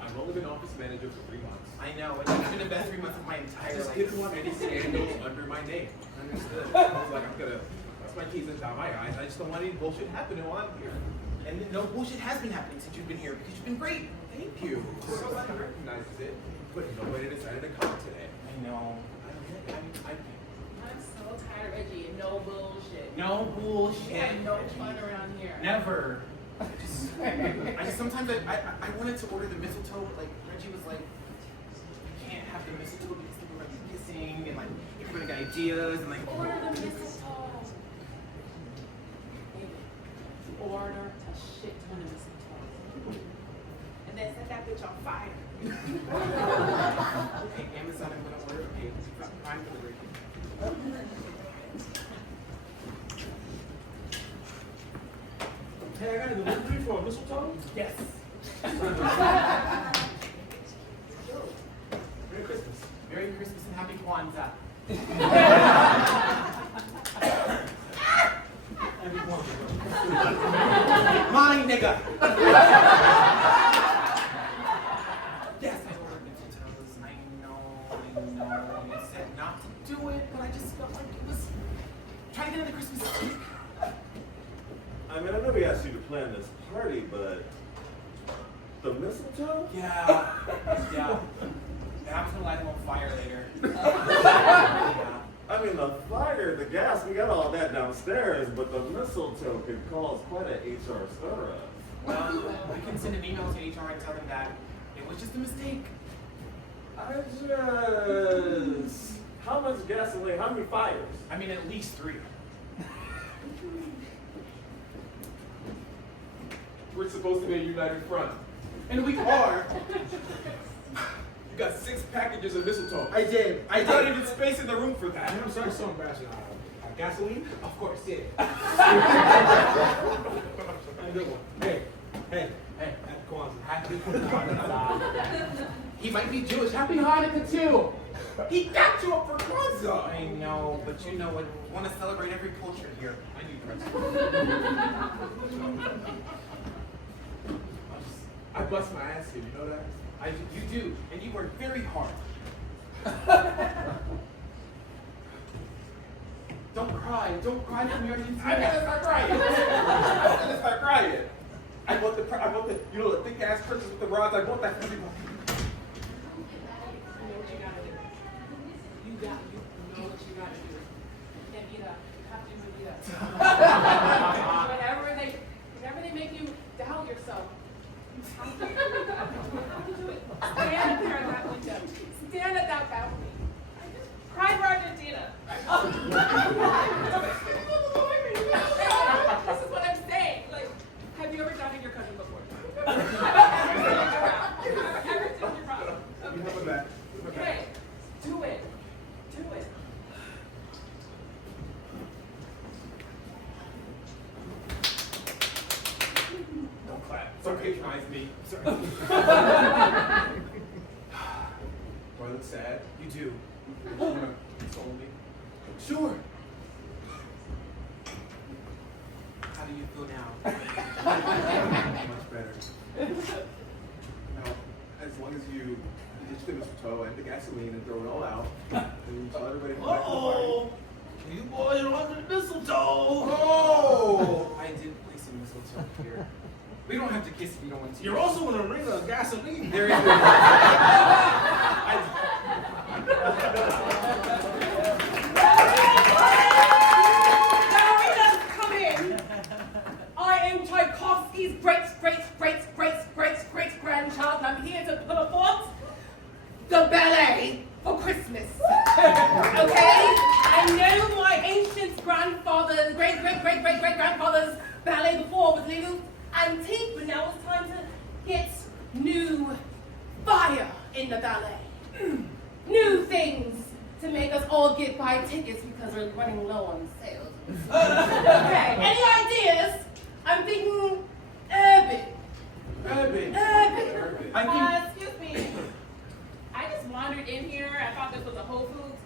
I've only been office manager for 3 months. I know, it's been the best 3 months of my I entire just life. didn't want any scandals under my name. Understood. I was like, I'm gonna cross my T's and dot my I's. I just don't want any bullshit happening while I'm here. And no bullshit has been happening since you've been here because you've been great. Thank you. So glad he recognizes it, but nobody decided to come today. I know. I'm so tired of Reggie and no bullshit. No bullshit. We have no fun around here. Never. I just sometimes I wanted to order the mistletoe, but like Reggie was like, you can't have the mistletoe because people are gonna be kissing and like everybody got ideas and like. Order the mistletoe. Order a shit ton of mistletoe. And then set that bitch on fire. Okay, Amazon, I'm gonna order. Okay, Prime delivery. Hey, I got a delivery for a mistletoe? Yes. Merry Christmas. Merry Christmas and Happy Kwanzaa. Happy Kwanzaa. My nigga. Yes, I ordered mistletoes. I know. You said not to do it, but I just felt like it was trying to get into Christmas week. I mean, I know we asked you to plan this party, but the mistletoe? Yeah. And I'm just gonna light them on fire later. Yeah. I mean, the fire, the gas, we got all that downstairs, but the mistletoe could cause quite an HR stir-up. Well, we can send an email to HR and tell them that it was just a mistake. How much gasoline? How many fires? I mean, at least 3. We're supposed to be a united front. And we are. You got 6 packages of mistletoe. I did. Not even space in the room for that. I'm sorry, so embarrassing. Gasoline? Of course, yeah. Good one. Hey. Happy Kwanzaa. Happy Kwanzaa. He might be Jewish. Happy Hanukkah too. He got you up for Kwanzaa. I know, but you know what? We want to celebrate every culture here. I need presents. I bust my ass here, you know that? You do, and you work very hard. Don't cry from your inside. I gotta start crying. I want the thick ass purchase with the rods. I want that for everybody. You know what you gotta do. You know what you gotta do. You can't beat up. You have to beat up. Whenever they make you doubt yourself, you have to do it. Stand there at that window. Stand at that balcony. Cry for Argentina. This is what I'm saying. Like, have you ever doubted your cousin before? Ever seen your problem? You have my back. Okay, do it. Do it. Don't clap. Don't patronize me. Sorry. Do I look sad? You do. You wanna console me? Sure. How do you feel now? Much better. Now, as long as you ditch the mistletoe and the gasoline and throw it all out, then you tell everybody to come back to the party. You boys are under the mistletoe. Oh! I did place a mistletoe here. We don't have to kiss if you don't want to. You're also in a ring of gasoline. There is. Come in. I am Tchaikovsky's great-grandchild, and I'm here to perform the ballet for Christmas. Okay? I know my ancient grandfather's, great-grandfather's ballet before was a little antique, but now it's time to get new fire in the ballet. New things to make us all get buy tickets because we're running low on sales. Okay, any ideas? I'm thinking urban. Urban. Excuse me. I just wandered in here. I thought this was a Whole Foods.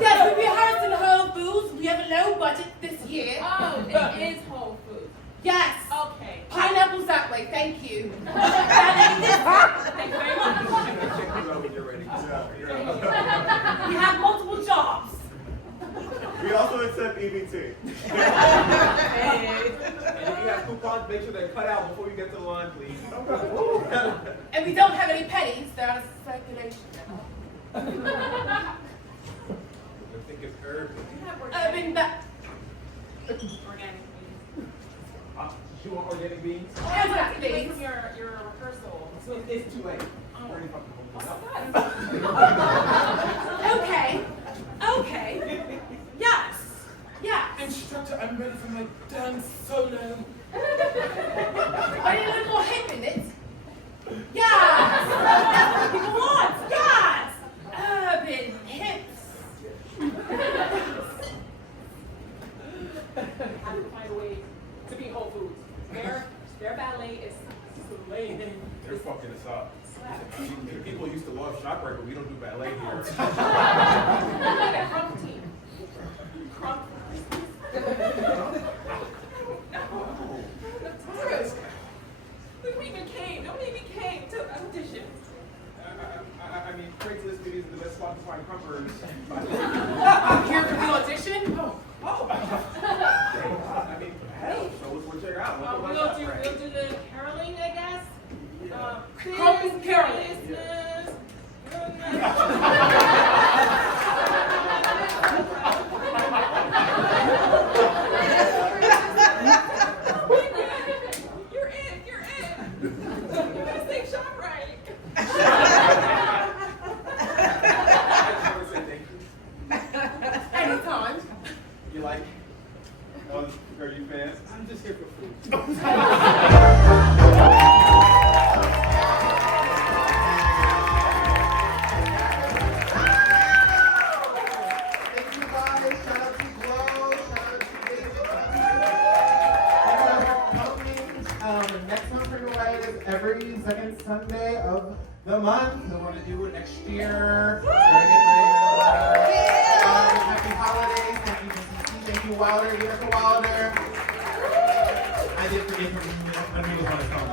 Yes, we'll be harvesting Whole Foods. We have a low budget this year. Oh, it is Whole Foods. Yes. Okay. Pineapples that way, thank you. Thank you very much. Check you out when you're ready. We have multiple jobs. We also accept EBT. And if you have coupons, make sure they're cut out before you get to the line, please. And we don't have any pennies. They're out of circulation. I think it's urban. Urban that. Organic beans. You want organic beans? Organic Wait things. from your rehearsal. It's too late. Oh. Already fucking home. Okay. Okay. Yes. Yes. Instructor, I'm ready for my dance solo. Are you a little more hip in it? don't do ballet here. Crump team. Crump. Nobody even came. Nobody even came to the audition. I mean, Craigslist maybe isn't the best spot to find crumpers. Here for the audition? I mean, hell, show us what you're out. We'll do the caroling, I guess. Crump is caroling. You're in. You gotta say shop right. I just want to say thank you. Anytime. You like? Are you fans? I'm just here for food. Thank you guys. Shout out to Glow. Shout out to David. Next month for Riot is every second Sunday of the month. So we're going to do it next year. Happy holidays. Thank you, BCC. Thank you, Wilder. Erica Wilder. I did forget from when we was on the phone.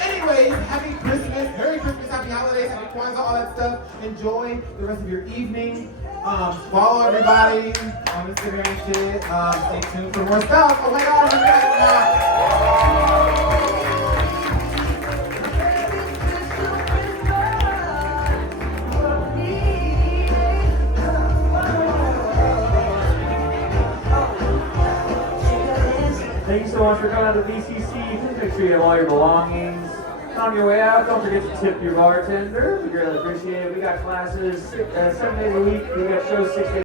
Anyways, happy Christmas. Merry Christmas. Happy holidays. Happy Kwanzaa. All that stuff. Enjoy the rest of your evening. Follow everybody on Instagram and shit. Stay tuned for more stuff. Oh my God, we're back Thank you so much for coming out to VCC. Please make sure you have all your belongings. On your way out, don't forget to tip your bartender. We really appreciate it. We got classes 7 days a week. We got shows 6 days.